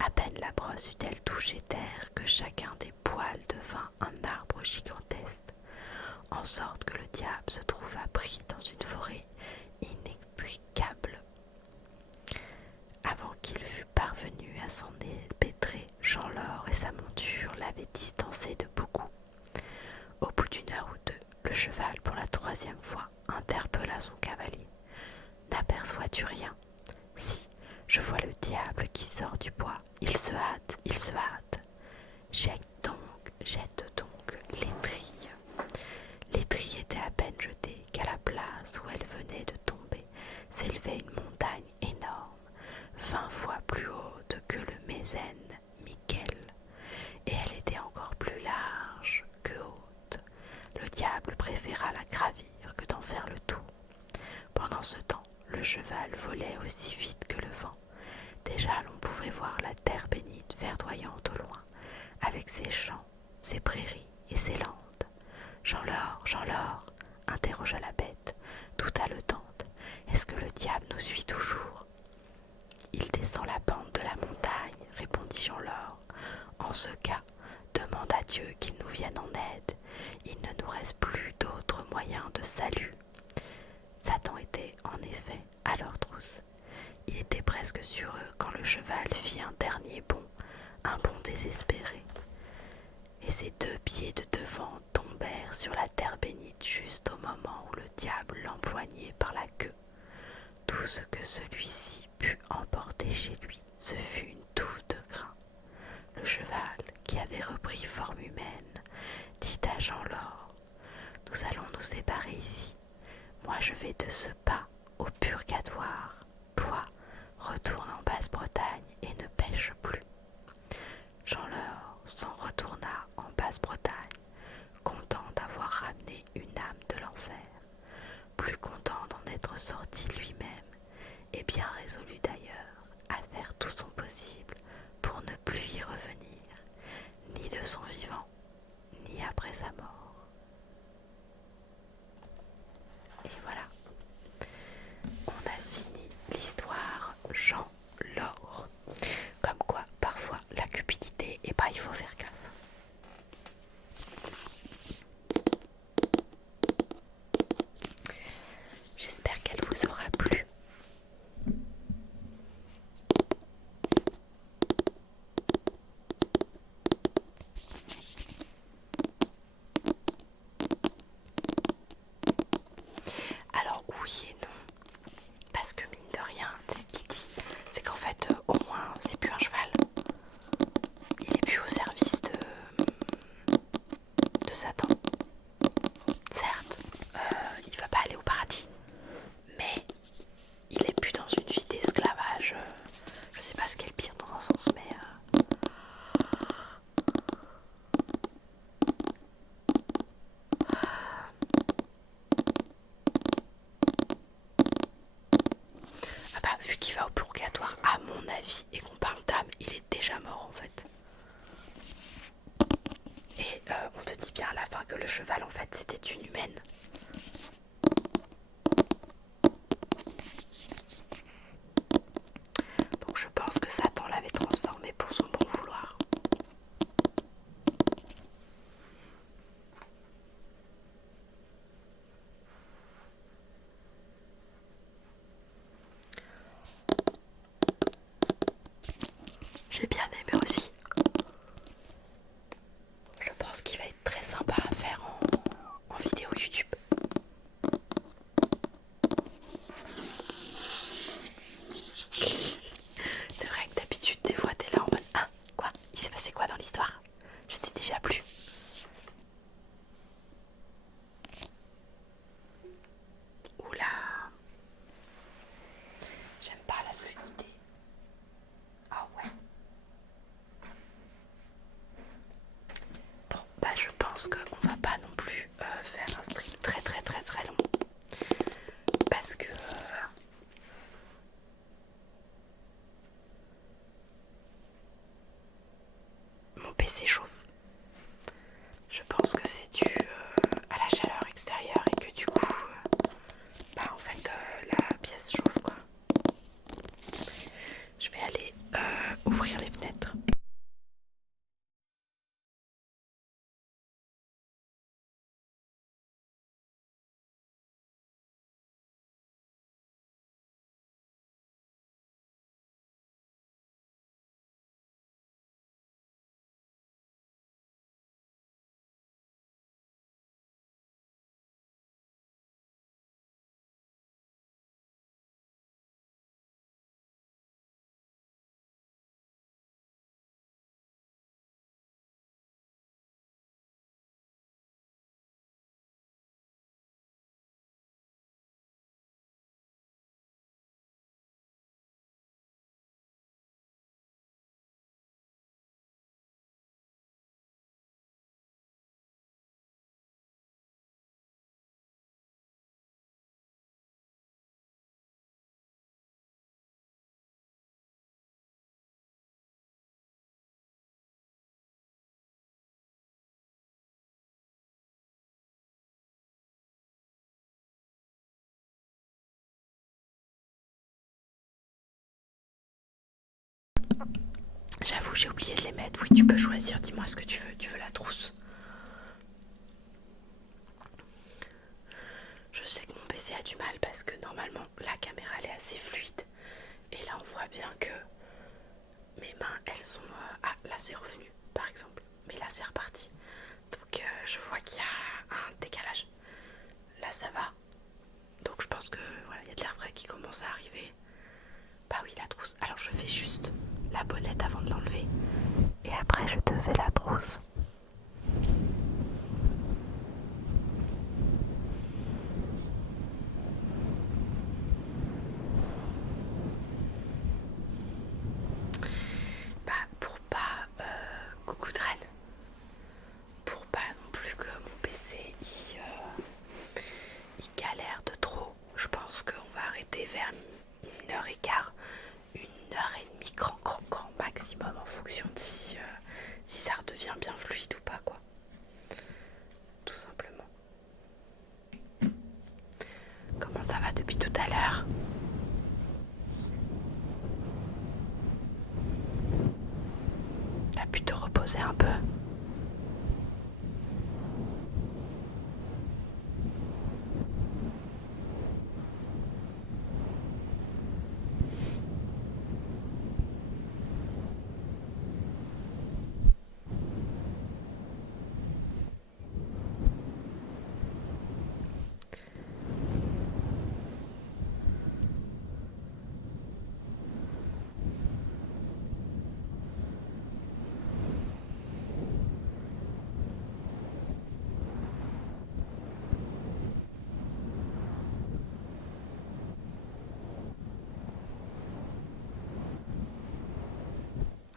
À peine la brosse eut-elle touché terre que chacun des poils devint un arbre gigantesque, en sorte que le diable se trouva pris dans une forêt inextricable. Avant qu'il fût parvenu à s'en dépêtrer, Jean-Laure et sa monture l'avaient distancé de beaucoup. Au bout d'une heure ou deux, le cheval, pour la troisième fois, interpella son cavalier. « N'aperçois-tu rien ? » « Si, je vois le diable qui sort du bois. Il se hâte. Jette donc l'étrille. » L'étrille était à peine jetée qu'à la place où elle venait de tomber s'élevait une montagne énorme, 20 fois plus haute que le Mézène Miquel, et elle était encore plus large que haute. Le diable préféra la gravir que d'en faire le tour. Pendant ce temps, le cheval volait aussi vite que le vent. Déjà l'on pouvait voir la terre bénite verdoyante au loin, avec ses champs, ses prairies et ses landes. « Jean-Laure, interrogea la bête, tout haletante, est-ce que le diable nous suit toujours ? » « Il descend la pente de la montagne, répondit Jean-Laure. En ce cas, demande à Dieu qu'il nous vienne en aide. Il ne nous reste plus d'autre moyen de salut. » Satan était en effet à leur trousse. Il était presque sur eux quand le cheval fit un dernier bond, un bond désespéré. Et ses 2 pieds de devant tombèrent sur la terre bénite juste au moment où le diable l'empoignait par la queue. Tout ce que celui-ci put emporter chez lui, ce fut une touffe de grains. Le cheval, qui avait repris forme humaine, dit à Jean-Laure: « Nous allons nous séparer ici. Moi je vais de ce pas au purgatoire. Toi, retourne en Basse-Bretagne et ne pêche plus. » Jean-Laure s'en retourna en Basse-Bretagne, content d'avoir ramené une âme de l'enfer, plus content d'en être sorti lui-même, et bien résolu d'ailleurs à faire tout son possible pour ne plus y revenir, ni de son vivant, ni après sa mort. Et voilà, on a fini l'histoire Jean-Laure. Comme quoi, parfois, la cupidité, il faut faire gaffe. vu qu'il va au purgatoire, à mon avis, et qu'on parle d'âme, il est déjà mort en fait. Et on te dit bien à la fin que le cheval en fait c'était une humaine. Donc je pense que Satan l'avait transformé pour son bon vouloir. J'ai bien aimé aussi. Je pense qu'il va être très sympa à faire en vidéo YouTube. C'est vrai que d'habitude, des fois, t'es là en mode ah, quoi? Il s'est passé quoi dans l'histoire? Je sais déjà plus. Oula, j'aime pas la fluidité. Ah ouais. Bon, bah je pense qu'on va pas non plus faire un stream très très très très long. Parce que mon PC chauffe. Je pense que c'est dû à la chaleur extérieure et que du coup, bah en fait la pièce chauffe quoi. Je vais aller ouvrir les fenêtres. J'avoue, j'ai oublié de les mettre. Oui, tu peux choisir. Dis-moi ce que tu veux. Tu veux la trousse? Je sais que mon PC a du mal parce que normalement la caméra elle est assez fluide. Et là on voit bien que mes mains elles sont... Ah là c'est revenu par exemple. Mais là c'est reparti. Donc je vois qu'il y a un décalage. Là ça va. Donc je pense que voilà, il y a de l'air frais qui commence à arriver. Bah oui la trousse. Alors je fais juste la bonnette avant de l'enlever. Et après je te fais la trousse. Bah pour pas... coucou de reine. Pour pas non plus que mon PC il galère de trop. Je pense qu'on va arrêter vers 1h15, 1h30 grand maximum en fonction de si ça redevient bien fluide ou pas quoi. Tout simplement. Comment ça va depuis tout à l'heure? T'as pu te reposer un peu?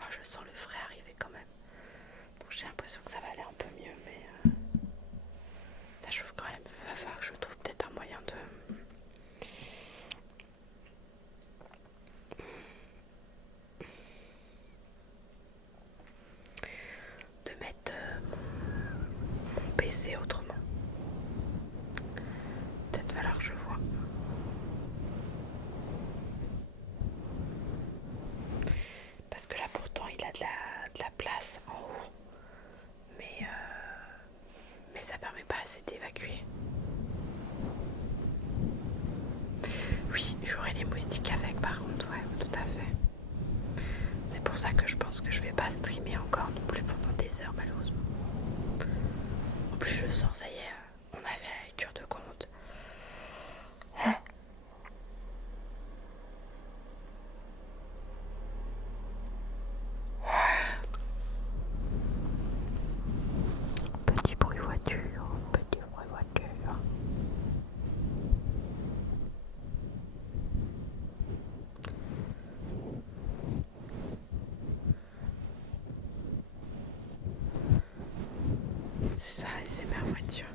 Oh, je sens le frais arriver quand même. Donc j'ai l'impression que ça va aller un peu mieux, mais ça chauffe quand même. Il va falloir que je trouve peut-être un moyen s'est évacué. Oui, j'aurai des moustiques avec par contre, ouais, tout à fait. C'est pour ça que je pense que je vais pas streamer encore non plus pendant des heures malheureusement. En plus je le sens, ça y est, on avait la lecture de compte. Petit bruit voiture, petit bruit voiture. C'est ça, et c'est ma voiture.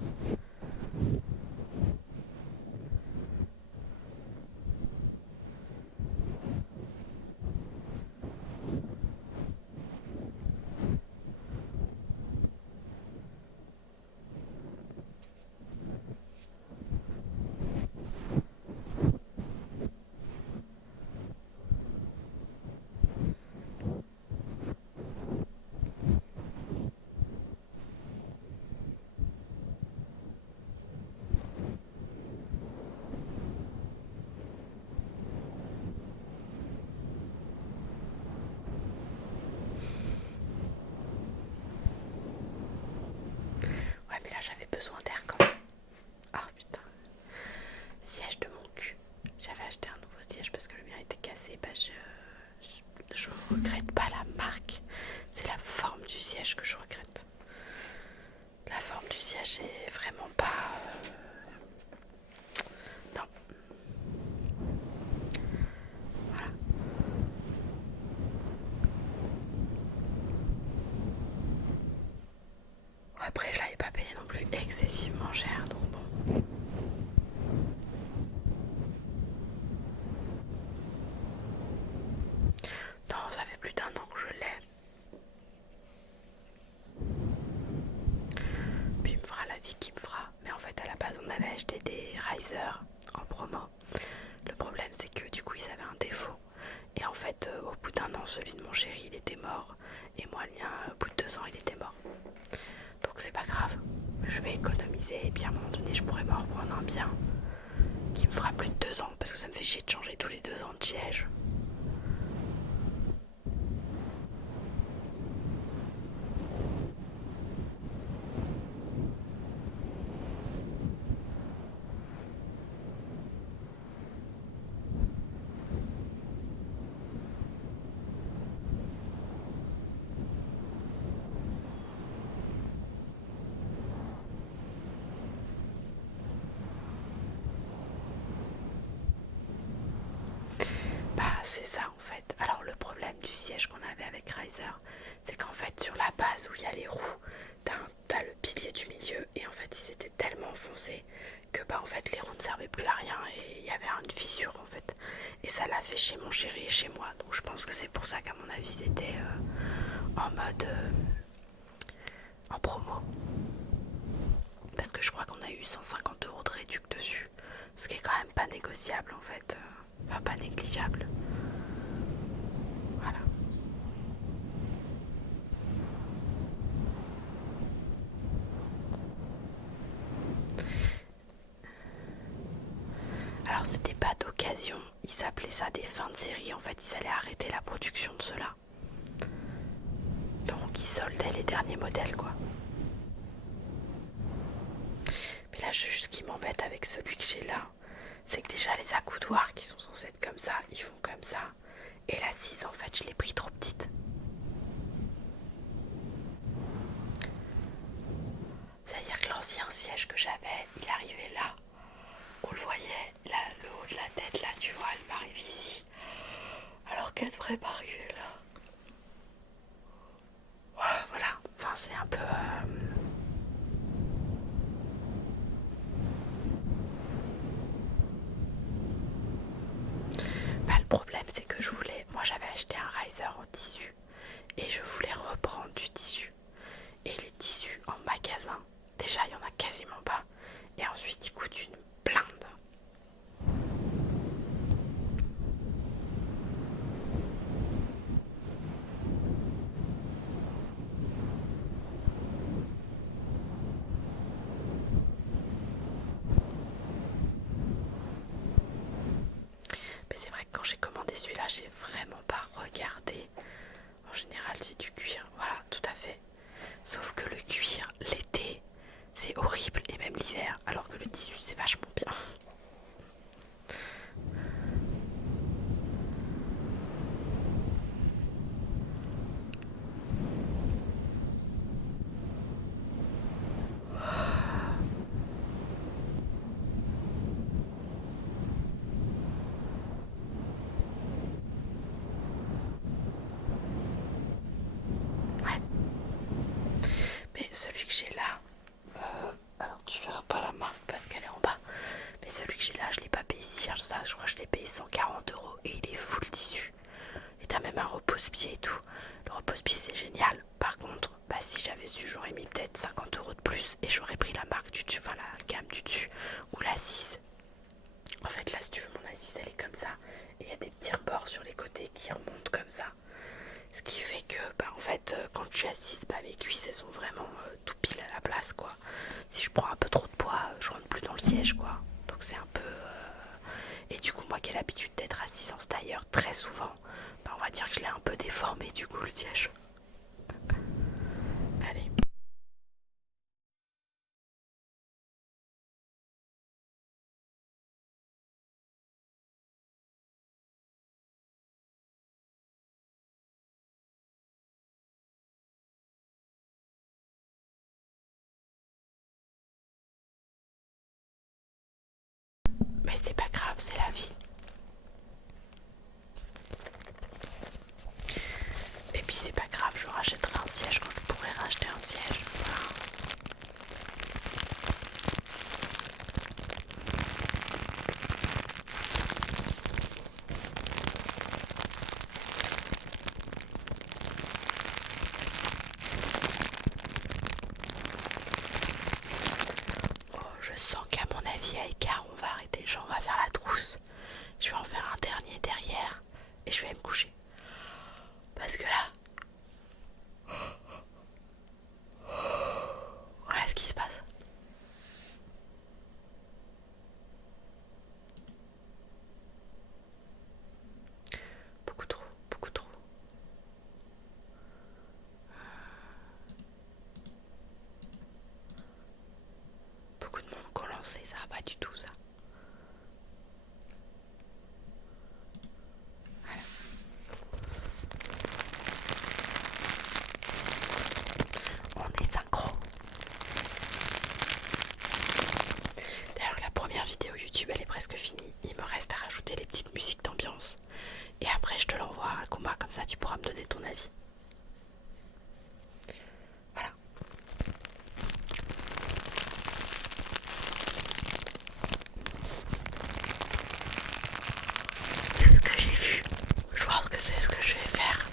Ouais, mais là j'avais besoin d'air quand même. Ah putain. Siège de mon cul. J'avais acheté un nouveau siège parce que le mien était cassé. Bah, je regrette pas la marque. C'est la forme du siège que je regrette. La forme du siège est vraiment pas... Non. Voilà. Après, je l'avais pas payé non plus excessivement cher, donc bon. Non, ça fait plus d'1 an que je l'ai. Puis il me fera la vie qu'il me fera. Mais en fait, à la base, on avait acheté des risers en promo. Le problème, c'est que du coup, ils avaient un défaut. Et en fait, au bout d'1 an, celui de mon chéri, il était mort. Et moi, le mien, au bout de 2 ans, il était mort. Donc c'est pas grave. Je vais économiser. Et puis à un moment donné, je pourrais m'en reprendre un bien qui me fera plus de 2 ans. Parce que ça me fait chier de changer tous les 2 ans de siège. Bah c'est ça en fait. Alors le problème du siège qu'on avait avec Riser, c'est qu'en fait sur la base où il y a les roues, t'as le pilier du milieu et en fait il s'était tellement enfoncé que bah en fait les roues ne servaient plus à rien et il y avait une fissure en fait. Et ça l'a fait chez mon chéri et chez moi. Donc je pense que c'est pour ça qu'à mon avis c'était en mode en promo. Parce que je crois qu'on a eu 150 € de réduc dessus. Ce qui est quand même pas négociable en fait. Enfin pas négligeable. Voilà. Alors c'était pas d'occasion, ils appelaient ça des fins de série, en fait ils allaient arrêter la production de cela. Donc ils soldaient les derniers modèles quoi. Mais là juste ce qui m'embête avec celui que j'ai là, c'est que déjà les accoudoirs qui sont censés être comme ça, ils font comme ça. Et l'assise en fait je l'ai pris trop petite. C'est-à-dire que l'ancien siège que j'avais, il arrivait là. On le voyait, là, le haut de la tête, là, tu vois, elle m'arrive ici. Alors qu'elle devrait pas arriver là. Ouais, voilà, enfin c'est un peu... Bah, le problème c'est que je voulais... Moi j'avais acheté un riser en tissu. Et je voulais reprendre du tissu. Et les tissus en magasin, déjà il y en a quasiment pas. Et ensuite ils coûtent une blinde. là j'ai vraiment pas regardé. En général c'est du cuir, voilà, tout à fait. Sauf que le cuir, l'été, c'est horrible, et même l'hiver, alors que le tissu c'est vachement bien. Ouais. Mais celui que j'ai là, alors tu verras pas la marque parce qu'elle est en bas. Mais celui que j'ai là, je l'ai pas payé si cher ça. Je crois que je l'ai payé 140 € et il est full tissu. Et t'as même un repose-pied et tout. Le repose-pied c'est génial. Par contre, bah si j'avais su, j'aurais mis peut-être 50 € de plus et j'aurais pris la marque du dessus, enfin la gamme du dessus ou l'assise. En fait là si tu veux mon assise elle est comme ça et il y a des petits rebords sur les côtés qui remontent comme ça. Ce qui fait que bah en fait quand je suis assise, bah mes cuisses elles sont vraiment tout pile à la place quoi. Si je prends un peu trop de poids, je rentre plus dans le siège quoi. Donc c'est un peu et du coup moi qui ai l'habitude d'être assise en tailleur très souvent, bah on va dire que je l'ai un peu déformé du coup le siège. Allez. Mais c'est pas grave, c'est la vie. Et puis c'est pas grave, je rachèterai un siège quand je pourrai racheter un siège. Voilà. Oh, je sens qu'à mon avis, à écart, on va arrêter. Genre, on va faire la trousse. Je vais en faire un dernier derrière et je vais me coucher. Parce que là, voilà ce qui se passe. Beaucoup trop, beaucoup trop. Beaucoup de monde qui ont lancé ça, pas du tout ça. Voilà. On est synchro. D'ailleurs, la première vidéo YouTube, elle est presque finie. Il me reste à rajouter les petites musiques d'ambiance. Et après, je te l'envoie à Kuma, comme ça tu pourras me donner ton avis. Voilà. C'est ce que j'ai vu. Je pense que c'est ce que je vais faire.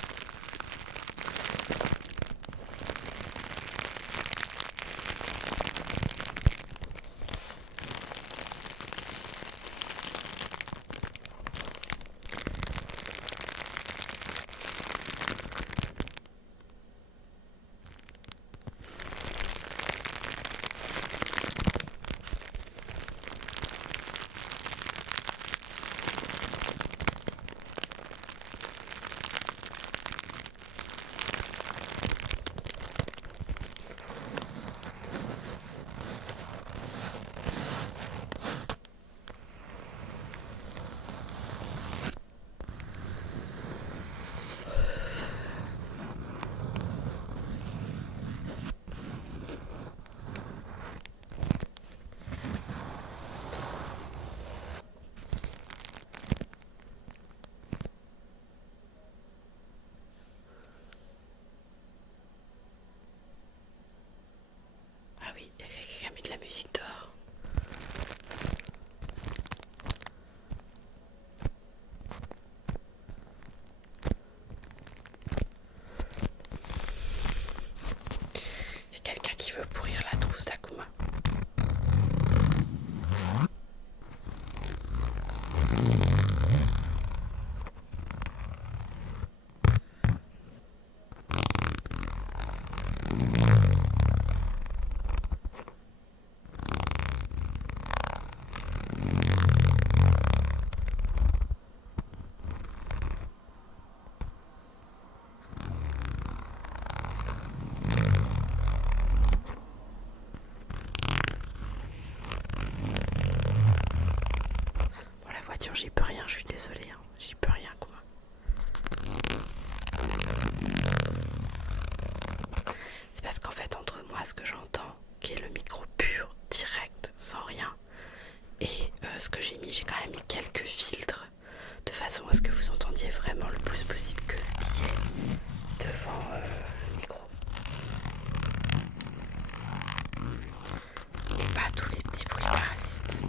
situation, j'y peux rien, je suis désolée, hein. J'y peux rien quoi. C'est parce qu'en fait entre moi ce que j'entends, qui est le micro pur, direct, sans rien, et ce que j'ai mis, j'ai quand même mis quelques filtres de façon à ce que vous entendiez vraiment le plus possible que ce qui est devant le micro. Et pas tous les petits bruits parasites.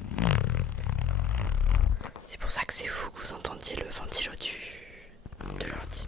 C'est pour ça que c'est fou que vous entendiez le ventilo de l'ordi.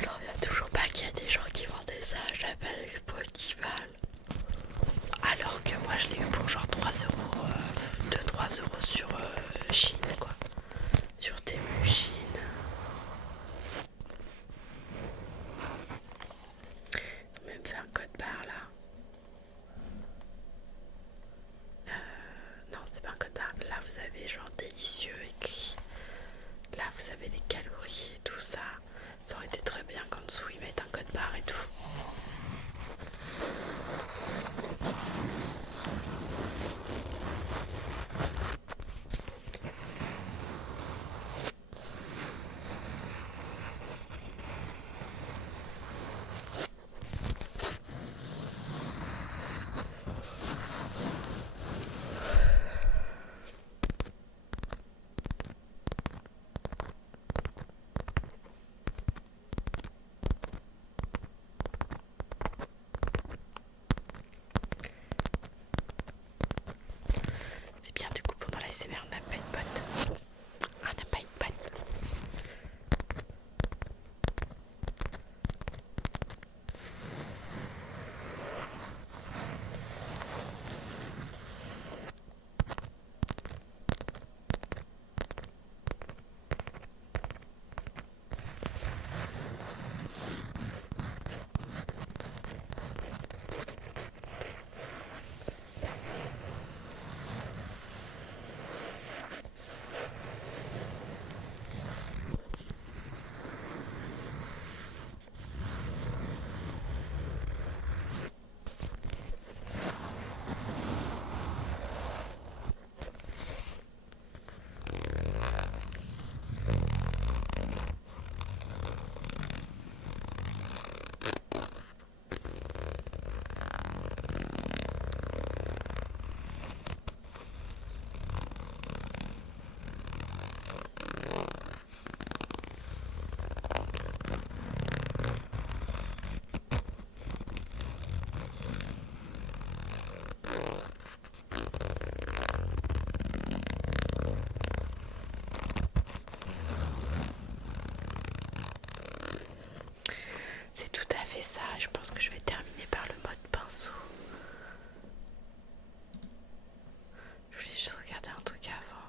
Alors il n'y a toujours pas qu'il y a des gens qui vendaient ça, j'appelle Expo qui valent. Alors que moi je l'ai eu pour genre 3 euros, 2-3 euros sur Chine quoi. Sur Temu Chine. Ils ont même fait un code barre là. Non, c'est pas un code barre. Là vous avez genre délicieux écrit. Là vous avez les calories et tout ça. Ça aurait été très bien qu'en dessous ils mettent un code barre et tout. C'est bien du coup pendant la SMR on n'a pas une pote. On n'a pas une pote. C'est tout à fait ça. Je pense que je vais terminer par le mode pinceau. Je voulais juste regarder un truc avant.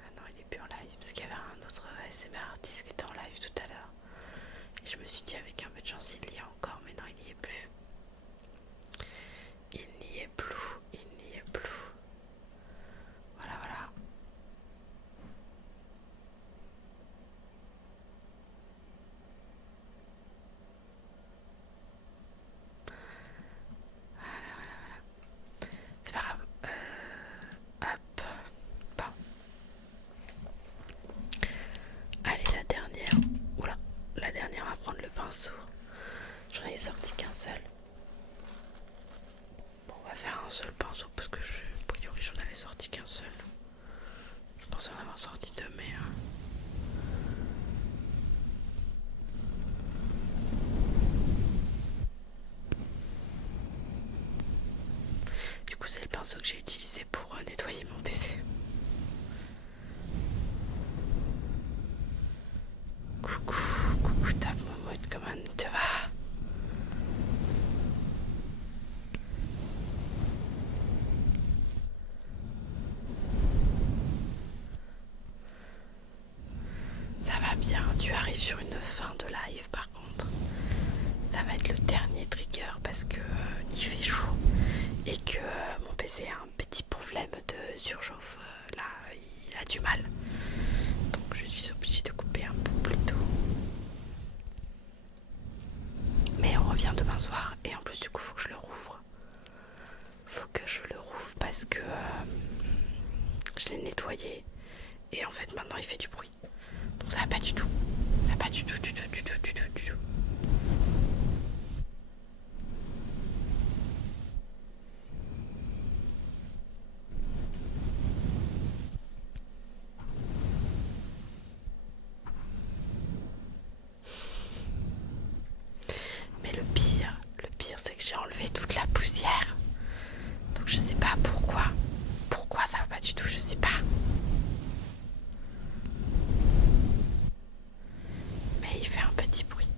Ah non, il est plus en live parce qu'il y avait un autre ASMR artiste qui était en live tout à l'heure. Et je me suis dit avec un peu de chance il y est encore, mais non, il n'y est plus. Il n'y est plus. Il n'y est plus. Voilà, voilà. C'est pas grave. Hop. Bon. Allez, la dernière. Oula. La dernière, on va prendre le pinceau. J'en ai sorti qu'un seul. Bon, on va faire un seul pinceau parce que a priori j'en avais sorti qu'un seul. Je pensais en avoir sorti deux, mais... Du coup, c'est le pinceau que j'ai utilisé pour nettoyer mon PC. Coucou, coucou, tape mon mode, comment tu vas? Je l'ai nettoyé et en fait maintenant il fait du bruit. Donc ça va pas du tout. Ça va pas du tout, du tout, du tout, du tout, du tout. Mais le pire c'est que j'ai enlevé toute la poussière. Donc je sais pas pourquoi. Pourquoi ça va pas du tout, je sais pas. Mais il fait un petit bruit.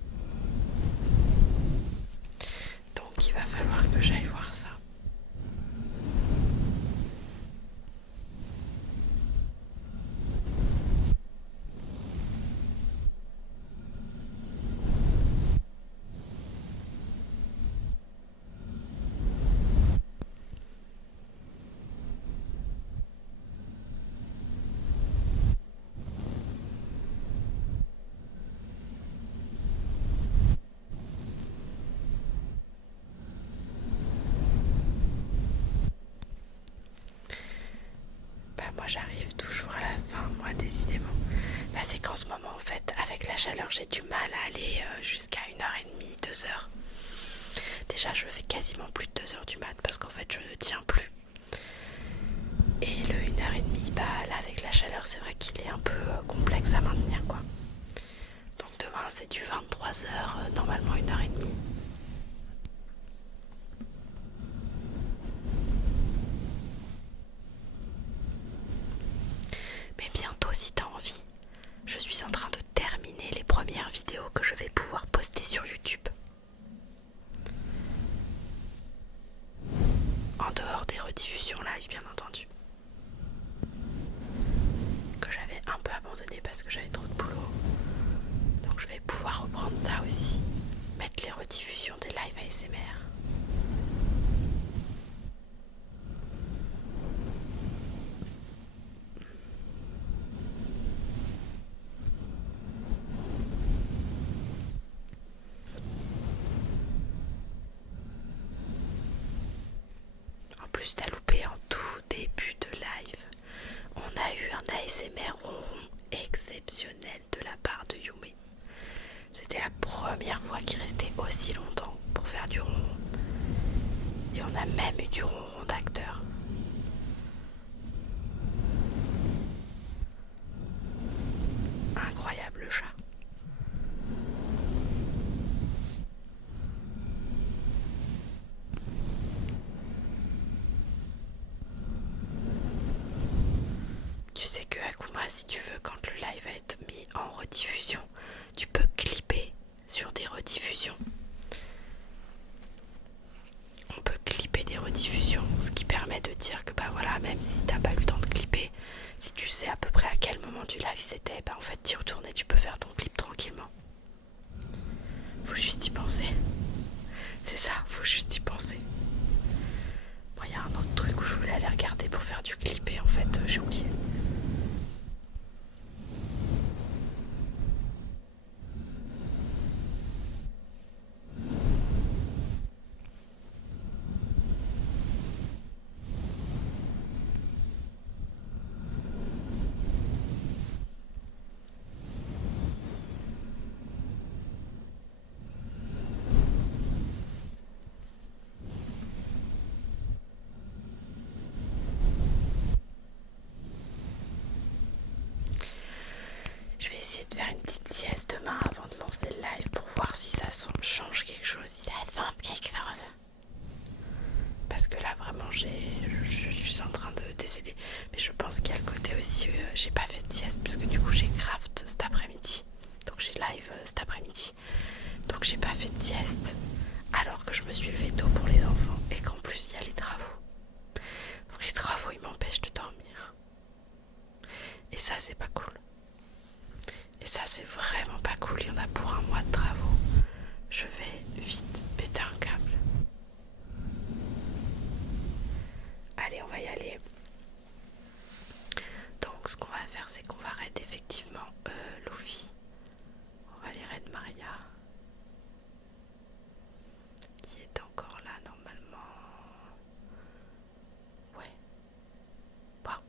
Donc il va falloir que j'aille voir ça. Bah moi j'arrive toujours à la fin, moi décidément. Bah c'est qu'en ce moment en fait, avec la chaleur, j'ai du mal à aller jusqu'à 1h30, 2h. Déjà je fais quasiment plus de 2h du mat parce qu'en fait je ne tiens plus. Et le 1h30, bah là avec la chaleur c'est vrai qu'il est un peu complexe à maintenir quoi. Donc demain c'est du 23h, normalement 1h30. Mais bientôt si t'as envie, je suis en train de terminer les premières vidéos que je vais pouvoir poster sur YouTube. En dehors des rediffusions live bien entendu. Que j'avais un peu abandonné parce que j'avais trop de boulot. Donc je vais pouvoir reprendre ça aussi. Mettre les rediffusions des lives ASMR. En plus t'as loupé en tout début de live. On a eu un ASMR ronron exceptionnel de la part de Yume. C'était la première fois qu'il restait aussi longtemps pour faire du ronron. Et on a même eu du ronron d'acteur. Incroyable le chat. Tu sais que Akuma, si tu veux, quand le live va être mis en rediffusion, tu peux clipper sur des rediffusions. On peut clipper des rediffusions, ce qui permet de dire que bah voilà, même si t'as pas eu le temps de clipper, si tu sais à peu près à quel moment du live c'était, bah en fait t'y retournes et tu peux faire ton clip tranquillement. Faut juste y penser. C'est ça, faut juste y penser. Bon, y a un autre truc où je voulais aller regarder pour faire du clip et en fait j'ai oublié. Je vais essayer de faire une petite sieste demain avant de lancer le live pour voir si ça change quelque chose, si ça fait quelque chose. Parce que là vraiment je suis en train de décéder. Mais je pense qu'il y a le côté aussi, j'ai pas fait de sieste puisque du coup j'ai craft cet après-midi. Donc j'ai live cet après-midi. Donc j'ai pas fait de sieste alors que je me suis levée tôt pour les enfants et qu'en plus il y a les travaux. Donc les travaux ils m'empêchent de dormir. Et ça c'est pas cool. Et ça c'est vraiment pas cool, il y en a pour un mois de travaux. Je vais vite péter un câble. Allez, on va y aller. Donc ce qu'on va faire c'est qu'on va raid effectivement Luffy. On va aller raid Maria. Qui est encore là normalement. Ouais. Waouh.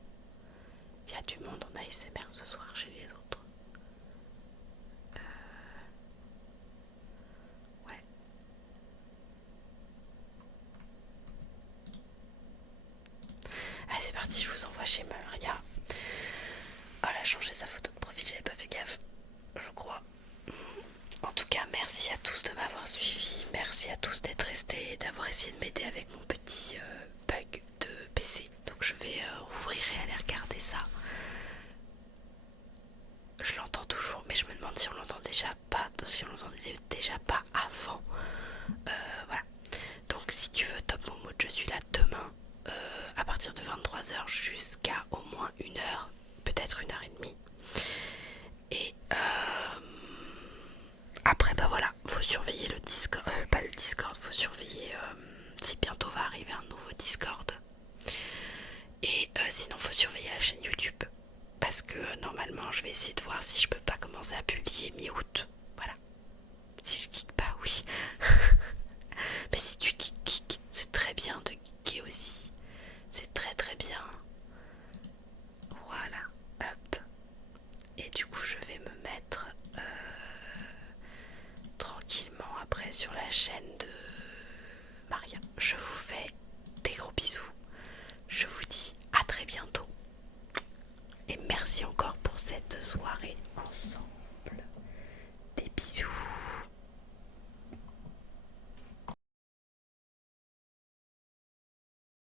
parti, je vous envoie chez Maria. Elle a changé sa photo de profil, j'avais pas fait gaffe, je crois. En tout cas, merci à tous de m'avoir suivi, merci à tous d'être restés et d'avoir essayé de m'aider avec mon petit bug de PC. Donc je vais rouvrir et aller regarder ça. Je l'entends toujours, mais je me demande si on l'entendait déjà pas avant. Voilà. Donc si tu veux Top Momoud, je suis là demain à partir de 23h jusqu'à au moins 1h, peut-être 1h30. Et après bah voilà, faut surveiller le Discord, pas le Discord, faut surveiller si bientôt va arriver un nouveau Discord. Et sinon faut surveiller la chaîne YouTube. Parce que normalement je vais essayer de voir si je peux pas commencer à publier mi-août. Voilà. Si je geek pas, oui. Mais si tu geek, c'est très bien de geeker aussi. C'est très très bien. Voilà. Hop. Et du coup je vais me mettre tranquillement après sur la chaîne de Maria. Je vous fais des gros bisous. Je vous dis à très bientôt. Et merci encore pour cette soirée ensemble. Des bisous.